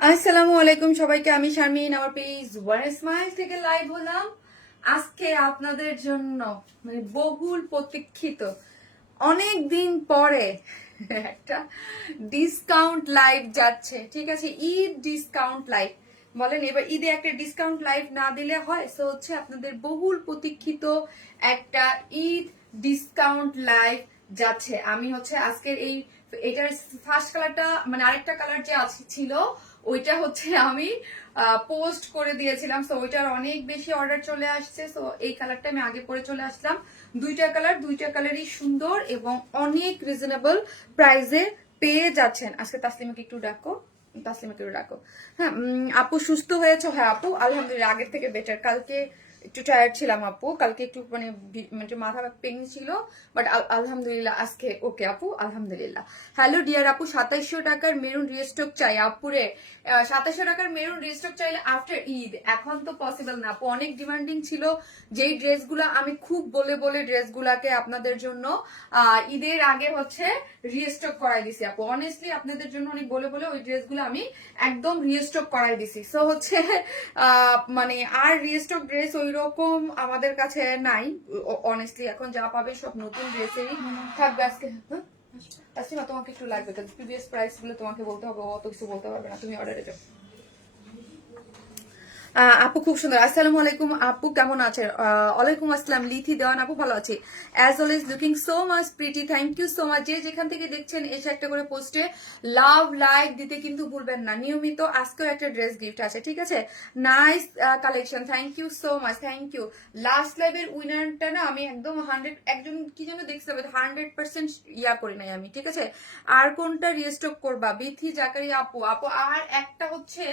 আসসালামু আলাইকুম সবাইকে, আমি শারমিন, আমার পেজ ওয়ান স্মাইল থেকে লাইভ হলাম আজকে আপনাদের জন্য। মানে বহুল প্রতীক্ষিত অনেক দিন পরে একটা ডিসকাউন্ট লাইভ যাচ্ছে, ঠিক আছে? ঈদ ডিসকাউন্ট লাইভ বলেন, এবার ঈদে একটা ডিসকাউন্ট লাইভ না দিলে হয়? সো হচ্ছে আপনাদের বহুল প্রতীক্ষিত একটা ঈদ ডিসকাউন্ট লাইভ যাচ্ছে। আমি হচ্ছে আজকের এটার ফার্স্ট কালারটা, মানে আরেকটা কালার যে আছে ছিল ওইটা হচ্ছে আমি পোস্ট করে দিয়েছিলাম। সো ওইটার অনেক বেশি অর্ডার চলে আসছে। সো এই কালারটা আমি আগে পরে চলে আসলাম। দুইটা কালারই সুন্দর এবং অনেক রিজনেবল প্রাইসে পেয়ে যাচ্ছেন। আজকে তাসলিমাকে একটু ডাকো, হ্যাঁ। আপু সুস্থ হয়েছে? হ্যাঁ আপু আলহামদুলিল্লাহ, আগের থেকে বেটার। কালকে একটু টায়ার্ড ছিলাম আপু, কালকে একটু মানে মানে মাথা পেন ছিল, বাট আলহামদুলিল্লাহ আজকে ওকে আপু, আলহামদুলিল্লাহ। হ্যালো ডিয়ার আপু, 2700 টাকার মেরুন রিস্টক চাই আপুরে। 2700 টাকার মেরুন রিস্টক চাইলে আফটার ঈদ, এখন তো পসিবল না আপু, অনেক ডিমান্ডিং ছিল। যেই ড্রেসগুলো আমি খুব বলে বলে ড্রেসগুলাকে আপনাদের জন্য ঈদের আগে হচ্ছে রিস্টক করাই দিছি আপু। অনেস্টলি আপনাদের জন্য অনেক বলে বলে ওই ড্রেসগুলো আমি একদম রিস্টক করাই দিছি। সো হচ্ছে মানে আর রিস্টক ড্রেস ওই রকম আমাদের কাছে নাই। অনেস্টলি এখন যা পাবে সব নতুন ড্রেসেরই থাকবে। আজকে তাসলিমা তোমাকে একটু লাগবে, প্রিভিয়াস প্রাইস গুলো তোমাকে বলতে হবে, অত কিছু বলতে পারবে না, তুমি অর্ডারে যাও। আপু খুব সুন্দর। আসসালামু আলাইকুম আপু, কেমন আছেন? ওয়ালাইকুম আসসালাম লিথি দেওয়ান আপু, ভালো আছি। As always looking so much pretty, thank you so much. যে যেখান থেকে দেখছেন এসে একটা করে পোস্টে লাভ লাইক দিতে কিন্তু ভুলবেন না নিয়মিত। আজকেও একটা ড্রেস গিফট আছে, ঠিক আছে? Nice collection, thank you so much, thank you. Last লাইভের উইনারটা না আমি একদম 100, একজন কি যেন দেখতে হবে, 100% ইয়া করি নাই আমি, ঠিক আছে? আর কোনটা রিস্টক করবা? বিথি জাকারিয়া আপু, আপু আর একটা হচ্ছে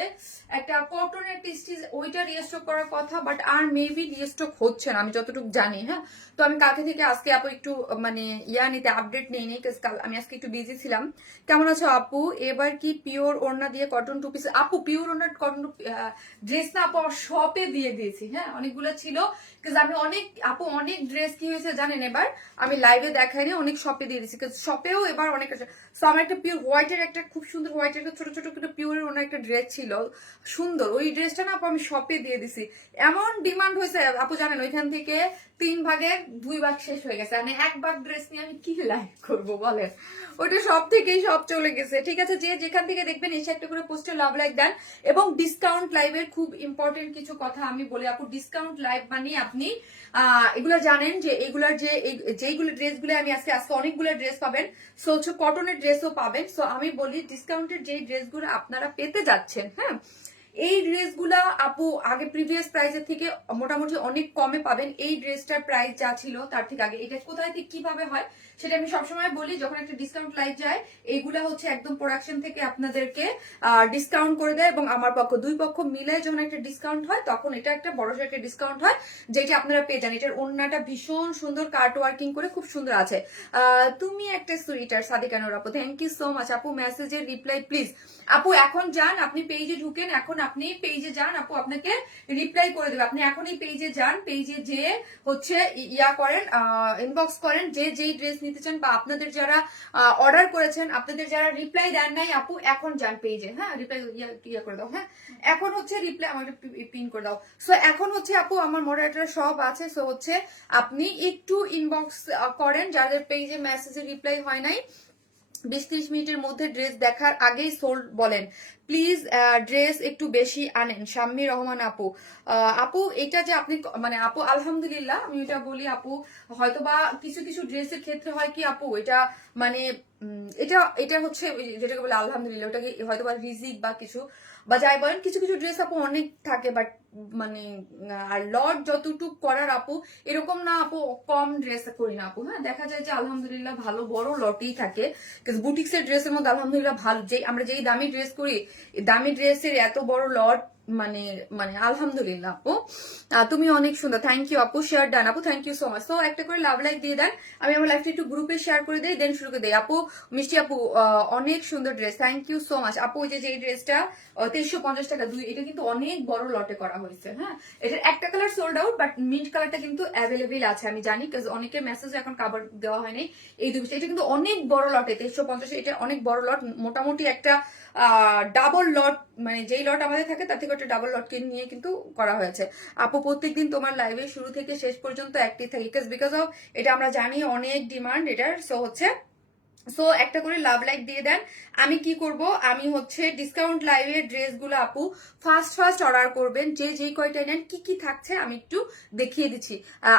একটা কটনের টিস্টিজ, ওইটা রিস্টক করার কথা, বাট আর মেবি রিস্টক হচ্ছে না আমি যতটুকু জানি। হ্যাঁ, তো আমি কালকে থেকে আজকে আপু একটু মানে নিতে আপডেট নেই নেই, আমি আজকে একটু বিজি ছিলাম। কেমন আছো আপু? এবার কি পিওর ওড়না দিয়ে কটন টু পিস? আপু পিওর ওড়না কটন ড্রেস না আপু শপে দিয়ে দিয়েছি। হ্যাঁ, অনেকগুলো ছিল, আমি অনেক আপু অনেক ড্রেস কি হয়েছে জানেন, এবার আমি লাইভে দেখাইনি, অনেক শপে দিয়ে দিয়েছি। শপেও এবার অনেক আছে। সো আমার একটা পিওর হোয়াইটের, একটা খুব সুন্দর হোয়াইটের ছোট ছোট কিন্তু পিওরের ওনার একটা ড্রেস ছিল সুন্দর, ওই ড্রেসটা না আপু আমি শপে দিয়ে দিছি। এমন ডিমান্ড হয়েছে আপু জানেন, ওইখান থেকে 3 ভাগের 2 ভাগ শেষ হয়ে গেছে। মানে 1 ভাগ ড্রেস নিয়ে আমি কি লাইভ করবো বলেন, ওইটা সব থেকেই সব চলে গেছে। ঠিক আছে, যে যেখান থেকে দেখবেন এসে একটা করে পোস্টে লাভ লাইক দেন। এবং ডিসকাউন্ট লাইভের খুব ইম্পর্টেন্ট কিছু কথা আমি বলি আপু। ডিসকাউন্ট লাইভ মানে আপনি এগুলা জানেন যে এগুলার যেইগুলো ড্রেসগুলো আমি আজকে অনেকগুলো ড্রেস পাবেন। সো হচ্ছে কটনের ড্রেসও পাবেন। সো আমি বলি ডিসকাউন্টের যে ড্রেসগুলো আপনারা পেতে যাচ্ছেন, হ্যাঁ, এই ড্রেসগুলা আপু আগে প্রিভিয়াস প্রাইসের থেকে মোটামুটি অনেক কমে পাবেন। এই ড্রেসটার প্রাইস যা ছিল তার থেকে আগে। এটা কোথায় থেকে কিভাবে হয় সেটা আমি সবসময় বলি, যখন একটা ডিসকাউন্ট লাইভ যায় এইগুলা হচ্ছে একদম প্রোডাকশন থেকে আপনাদেরকে ডিসকাউন্ট করে দেয়, এবং আমার পক্ষ দুই পক্ষ মিলে যখন একটা ডিসকাউন্ট হয় তখন এটা একটা বড় একটা ডিসকাউন্ট হয়, যেটা আপনারা পেয়ে যান। এটার ওড়নাটা ভীষণ সুন্দর কাট ওয়ার্কিং করে খুব সুন্দর আছে। তুমি একটা সুইটার সাদিকা নূর আপু, থ্যাংক ইউ সো মাচ আপু। মেসেজের রিপ্লাই প্লিজ আপু, এখন যান আপনি পেজে ঢুকেন, এখন আপনি পেজে যান আপু, আপনাকে রিপ্লাই করে দেবে। আপনি এখন এই পেজে যান, পেজে যে হচ্ছে ইয়া করেন, ইনবক্স করেন যে যেই ড্রেস নিতে চান, বা আপনাদের যারা অর্ডার করেছেন, আপনাদের যারা রিপ্লাই দেন নাই আপু, এখন যান পেজে, হ্যাঁ, রিপ্লাই ইয়া করে দাও। হ্যাঁ, এখন হচ্ছে রিপ্লাই আমাকে পিন করে দাও। সো এখন হচ্ছে আপু আমার মডারেটর সব আছে। সো হচ্ছে আপনি একটু ইনবক্স করেন যাদের পেজে মেসেজে রিপ্লাই হয় নাই, 20-30 মিনিটের মধ্যে ড্রেস দেখার আগেই সোল্ড বলেন প্লিজ। ড্রেস একটু বেশি আনেন। শাম্মী রহমান আপু, আপু এটা যে আপনি মানে আপু আলহামদুলিল্লাহ আমি এটা বলি আপু, হয়তোবা কিছু কিছু ড্রেসের ক্ষেত্রে হয় কি আপু, এটা মানে এটা এটা হচ্ছে যেটাকে বলে আলহামদুলিল্লাহ, ওটাকে হয়তোবা রিজিক বা কিছু বা যাই বলেন, কিছু কিছু ড্রেস আপু অনেক থাকে, বাট মানে আর লট যতটুক করার আপু এরকম না আপু কম ড্রেস করি না আপু। হ্যাঁ, দেখা যায় যে আলহামদুলিল্লাহ ভালো বড় লটেই থাকে। বুটিক্সের ড্রেসের মধ্যে আলহামদুলিল্লাহ ভালো, যেই আমরা যেই দামি ড্রেস করি, দামি ড্রেসের এত বড় লট মানে মানে আলহামদুলিল্লাহ আপু। তুমি অনেক সুন্দর, থ্যাংক ইউ আপু। শেয়ার ডান আপু, থ্যাংক ইউ সো মাচ। তো একটা করে লাভ লাইক দিয়ে দেন, আমি আমার লাইফটা একটু গ্রুপে শেয়ার করে দিই, দেন শুরু করে দিই আপু। মিষ্টি আপু অনেক সুন্দর dress, thank you so much আপু। যে ড্রেসটা 2350 টাকা দুই, এটা কিন্তু অনেক বড় লটে করা হয়েছে। হ্যাঁ, এটার একটা colour sold out, but mint কালারটা কিন্তু অ্যাভেলেবেল আছে আমি জানি, কাজ অনেকের মেসেজ এখন কাভার দেওয়া হয়নি এই দুই। এটা কিন্তু অনেক বড় লটে 2350, এটা অনেক বড় লট, মোটামুটি একটা ডাবল লট, মানে যেই লট আমাদের থাকে তার থেকে একটা ডাবল লটকে নিয়ে কিন্তু করা হয়েছে। আপু প্রত্যেকদিন তোমার লাইভে শুরু থেকে শেষ পর্যন্ত অ্যাক্টিভ থাকি, বিকজ অফ এটা আমরা জানি অনেক ডিমান্ড এটার। সো একটা করে লাভ লাইক দিয়ে দেন। আমি কি করব, আমি হচ্ছে ডিসকাউন্ট লাইভের ড্রেসগুলো আপু ফার্স্ট অর্ডার করবেন, যে যেই কয়টা নেন কি কি থাকছে আমি একটু দেখিয়ে দিচ্ছি।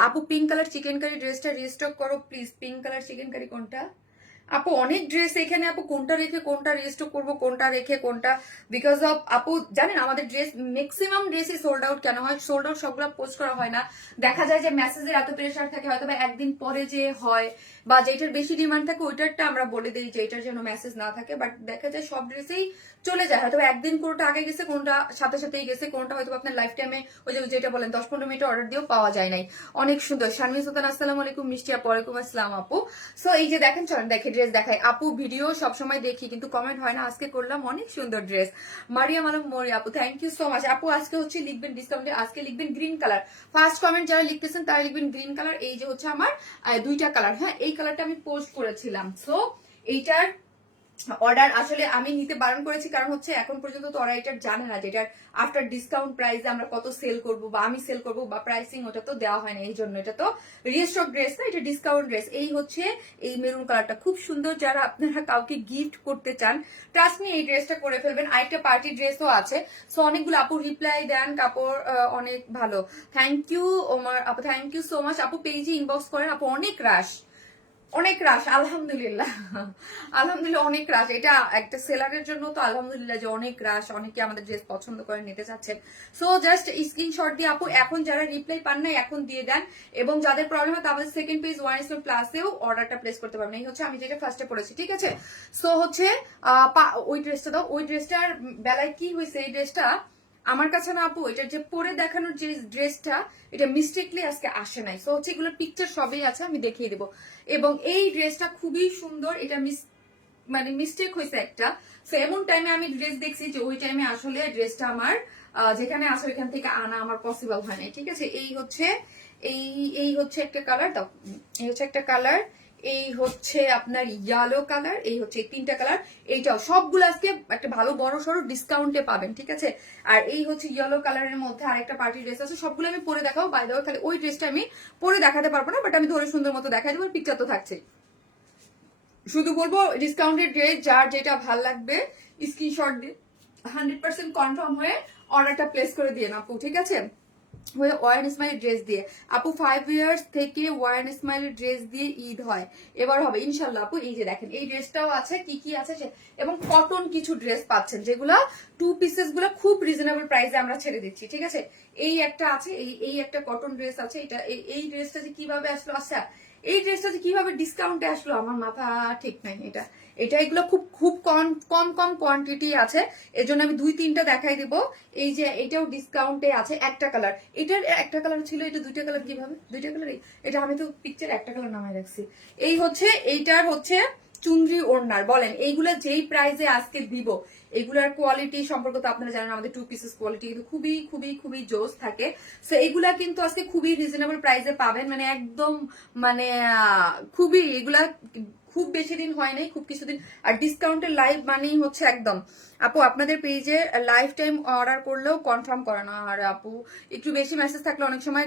আপু পিঙ্ক কালার চিকেন কারি ড্রেসটা রিস্টক করো please. Pink colour chicken curry কোনটা আপু? অনেক ড্রেস এখানে আপু, কোনটা রেখে কোনটা রিস্টক করবো, কোনটা রেখে কোনটা, বিকজ অফ আপু জানেন আমাদের ড্রেস ম্যাক্সিমাম ড্রেসই সোল্ড আউট। কেন হয় সোল্ড আউট? সবগুলো পোস্ট করা হয় না, দেখা যায় যে মেসেজের এত প্রেশার থাকে, হয়তো বা একদিন পরে যে হয় বা যেটার বেশি ডিমান্ড থাকে ওইটারটা আমরা বলে দিই যে এটার জন্য মেসেজ না থাকে, বাট দেখা যায় সব ড্রেসেই চলে যায়, হয়তো একদিন কোনটা আগে গেছে, কোনটা সাথে সাথেই গেছে, কোনটা হয়তো আপনার লাইফ টাইমে ওই যে যেটা বলেন 10-15 মিনিট অর্ডার দিয়েও পাওয়া যায় নাই। অনেক সুন্দর। শানমি সুলতান আসসালামু আলাইকুম। মিষ্টি আপু ওয়ালাইকুম আসসালাম আপু। সো এই যে দেখেন, চলেন দেখে ড্রেস দেখাই আপু। ভিডিও সবসময় দেখি কিন্তু কমেন্ট হয় না, আজকে করলাম। অনেক সুন্দর ড্রেস। মারিয়াম আলম মরি আপু থ্যাংক ইউ সো মাচ আপু। আজকে হচ্ছে লিখবেন ডিসকাউন্টে, আজকে লিখবেন গ্রিন কালার। ফার্স্ট কমেন্ট যারা লিখতেছেন তারা লিখবেন গ্রিন কালার। এই যে হচ্ছে আমার দুইটা কালার, হ্যাঁ এই কালারটা আমি পোস্ট করেছিলাম। সো এইটার অর্ডার আসলে আমি নিতে বারণ করেছি, কারণ হচ্ছে এখন পর্যন্ত তো ওরা এটা জানে না যে এটার আফটার ডিসকাউন্ট প্রাইসে আমরা কত সেল করব বা আমি সেল করব বা প্রাইসিং ওটা তো দেওয়া হয় না, এই জন্য এটা তো রিস্টক ড্রেস না, এটা ডিসকাউন্ট ড্রেস। এই হচ্ছে এই মেরুন কালারটা খুব সুন্দর, যারা আপনারা কাউকে গিফট করতে চান ট্রাস্ট মি এই ড্রেসটা করে ফেলবেন। আরেকটা পার্টি ড্রেসও আছে। সো অনেকগুলো আপু রিপ্লাই দেন, কাপড় অনেক ভালো। থ্যাংক ইউ ওমার আপু, থ্যাংক ইউ সো মাচ আপু। পেজে ইনবক্স করেন আপু। অনেক রাশ আলহামদুলিল্লাহ, আলহামদুলিল্লাহ অনেক রাশ। এটা একটা সেলারের জন্য তো আলহামদুলিল্লাহ যে অনেক রাশ, অনেকে আমাদের ড্রেস পছন্দ করে নিতে চাচ্ছেন। সো জাস্ট স্ক্রিনশট দিয়ে আপু এখন যারা রিপ্লাই পান না এখন দিয়ে দেন, এবং যাদের প্রবলেম হয় আমাদের সেকেন্ড পেজ ওয়ান স্টোর প্লাসেও অর্ডারটা প্লেস করতে পারবেন। এই হচ্ছে আমি যেটা ফার্স্টে পড়েছি, ঠিক আছে। সো হচ্ছে ওই ড্রেসটা দাও। ওই ড্রেসটার বেলায় কি হয়েছে, এই ড্রেসটা আমার কাছে না আপু, এটা যে পরে দেখানোর যে ড্রেসটা এটা মিস্টেকলি আজকে আসে নাই। সো হচ্ছে এগুলোর পিকচার সবই আছে, আমি দেখিয়ে দেবো। এবং এই ড্রেসটা খুবই সুন্দর, এটা মানে মিস্টেক হয়েছে একটা। সো এমন টাইমে আমি ড্রেস দেখছি যে ওই টাইমে আসলে ড্রেসটা আমার যেখানে আসে ওইখান থেকে আনা আমার পসিবল হয় নাই, ঠিক আছে। এই হচ্ছে একটা কালার দাও, এই হচ্ছে একটা কালার, এই হচ্ছে আপনার ইয়েলো কালার, এই হচ্ছে এই তিনটা কালার। এইটাও সবগুলো আজকে একটা ভালো বড় সড়ো ডিসকাউন্টে পাবেন, ঠিক আছে। আর এই হচ্ছে ইয়েলো কালারের মধ্যে আরেকটা পার্টি ড্রেস আছে, সবগুলো আমি পরে দেখাবো। বাই দ্য ওয়ে খালি ওই ড্রেসটা আমি পরে দেখাতে পারবো না, বাট আমি ধরে সুন্দর মতো দেখাই দেবো, পিকচার তো থাকছে। শুধু বলবো ডিসকাউন্টেড ড্রেস যার যেটা ভাল লাগবে স্ক্রিনশট দিয়ে 100% কনফার্ম হয়ে অর্ডারটা প্লেস করে দিয়ে আপু, ঠিক আছে। ওয়ারেন স্মাইল ড্রেস দিয়ে আপু 5 ইয়ার্স থেকে ওয়ারেন স্মাইল ড্রেস দিয়ে ঈদ হয়, এবার হবে ইনশাল্লাহ আপু। এই যে দেখেন এই ড্রেসটাও আছে, কি কি আছে এবং কটন কিছু ড্রেস পাচ্ছেন যেগুলা 2 পিসেস গুলা খুব রিজনেবল প্রাইসে আমরা ছেড়ে দিচ্ছি, ঠিক আছে। এই একটা আছে, এই একটা কটন ড্রেস আছে। এটা এই ড্রেসটা যে কিভাবে আসলো, আচ্ছা এই ড্রেসটা যে কিভাবে ডিসকাউন্টে আসলো আমার মাথা ঠিক নাই। এটা এগুলো খুব খুব কম কোয়ান্টিটি আছে, এর জন্য আমি 2-3টা দেখাই দিব। এই যে এটাও ডিসকাউন্টে আছে, একটা কালার, এটার একটা কালার ছিল, এটা দুইটা কালার। কিভাবে দুইটা কালার? এটা আমি তো পিকচার একটা কালার নামায় রাখছি। এই হচ্ছে এইটার হচ্ছে চুনরি ওড়নার। বলেন এইগুলা যেই প্রাইসে আজকে দিব, এগুলার কোয়ালিটি সম্পর্কে তো আপনারা জানেন, আমাদের 2 পিসেস কোয়ালিটি কিন্তু খুবই খুবই খুবই জোস থাকে। সো এগুলা কিন্তু আজকে খুবই রিজনেবল প্রাইসে পাবেন, মানে একদম মানে খুবই, এগুলা খুব বেশি দিন হয় নাই, খুব কিছুদিন। আর ডিসকাউন্টের লাইভ মানেই হচ্ছে একদম আপু আপনাদের পেজে লাইফ টাইম অর্ডার করলেও কনফার্ম করে না। আর আপু একটু বেশি মেসেজ থাকলে অনেক সময়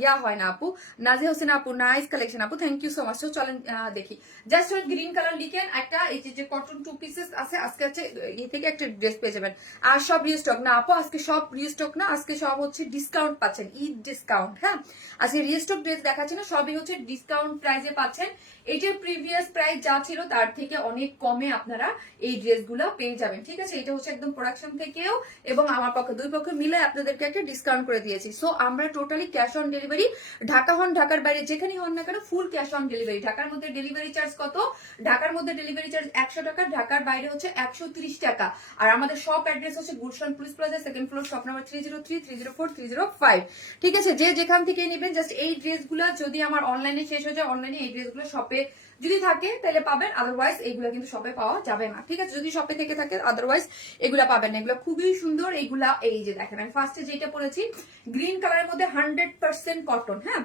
ইয়া হয় না আপু। নাজে হোসেন আপু নাইস কালেকশন আপু, থ্যাংক ইউ সো মাচ। তো চলেন দেখি। জাস্ট গ্রিন কালার লিখেন একটা, এই যে কটন 2 পিসেস আছে আজকে আছে, এই থেকে একটা ড্রেস পেয়ে যাবেন। আর সব রিস্টক না আপু, আজকে সব রিস্টক না, আজকে সব হচ্ছে ডিসকাউন্ট পাচ্ছেন, ঈদ ডিসকাউন্ট। হ্যাঁ আজকে রিস্টক ড্রেস দেখাচ্ছি না, সবই হচ্ছে ডিসকাউন্ট প্রাইসে পাচ্ছেন। এইটার প্রিভিয়াস প্রাইস যা ছিল তার থেকে অনেক কমে আপনারা এই ড্রেসগুলো পেয়ে যাবেন, ঠিক আছে। এটা হচ্ছে একদম প্রোডাকশন থেকেও এবং আমার পক্ষে দুই পক্ষে মিলে আপনাদেরকে একটা ডিসকাউন্ট করে দিয়েছি। সো আমরা totally cash on delivery, Dhaka হন ঢাকার বাইরে যেখানেই হন না কেন ফুল ক্যাশ অন ডেলিভারি। ঢাকার মধ্যে ডেলিভারি চার্জ কত? ঢাকার মধ্যে ডেলিভারি চার্জ 100 টাকা, ঢাকার বাইরে হচ্ছে 130 টাকা। আর আমাদের শপ অ্যাড্রেস হচ্ছে Gulshan police plaza, second floor, shop number 303, 304, 305, ঠিক আছে। যে যেখান থেকে নেবেন জাস্ট এই ড্রেসগুলো যদি আমার অনলাইনে শেষ হয়ে যায়, অনলাইনে এই ড্রেসগুলো শপে যদি থাকে তাহলে পাবেন, আদারওয়াইজ এগুলা কিন্তু শপে পাওয়া যাবে না, ঠিক আছে। যদি শপে থেকে থাকে আদারওয়াইজ এগুলা পাবেন না। এগুলো খুবই সুন্দর। এইগুলা এই যে দেখেন আমি ফার্স্টে যেটা পরেছি গ্রিন কালারের মধ্যে 100% কটন, হ্যাঁ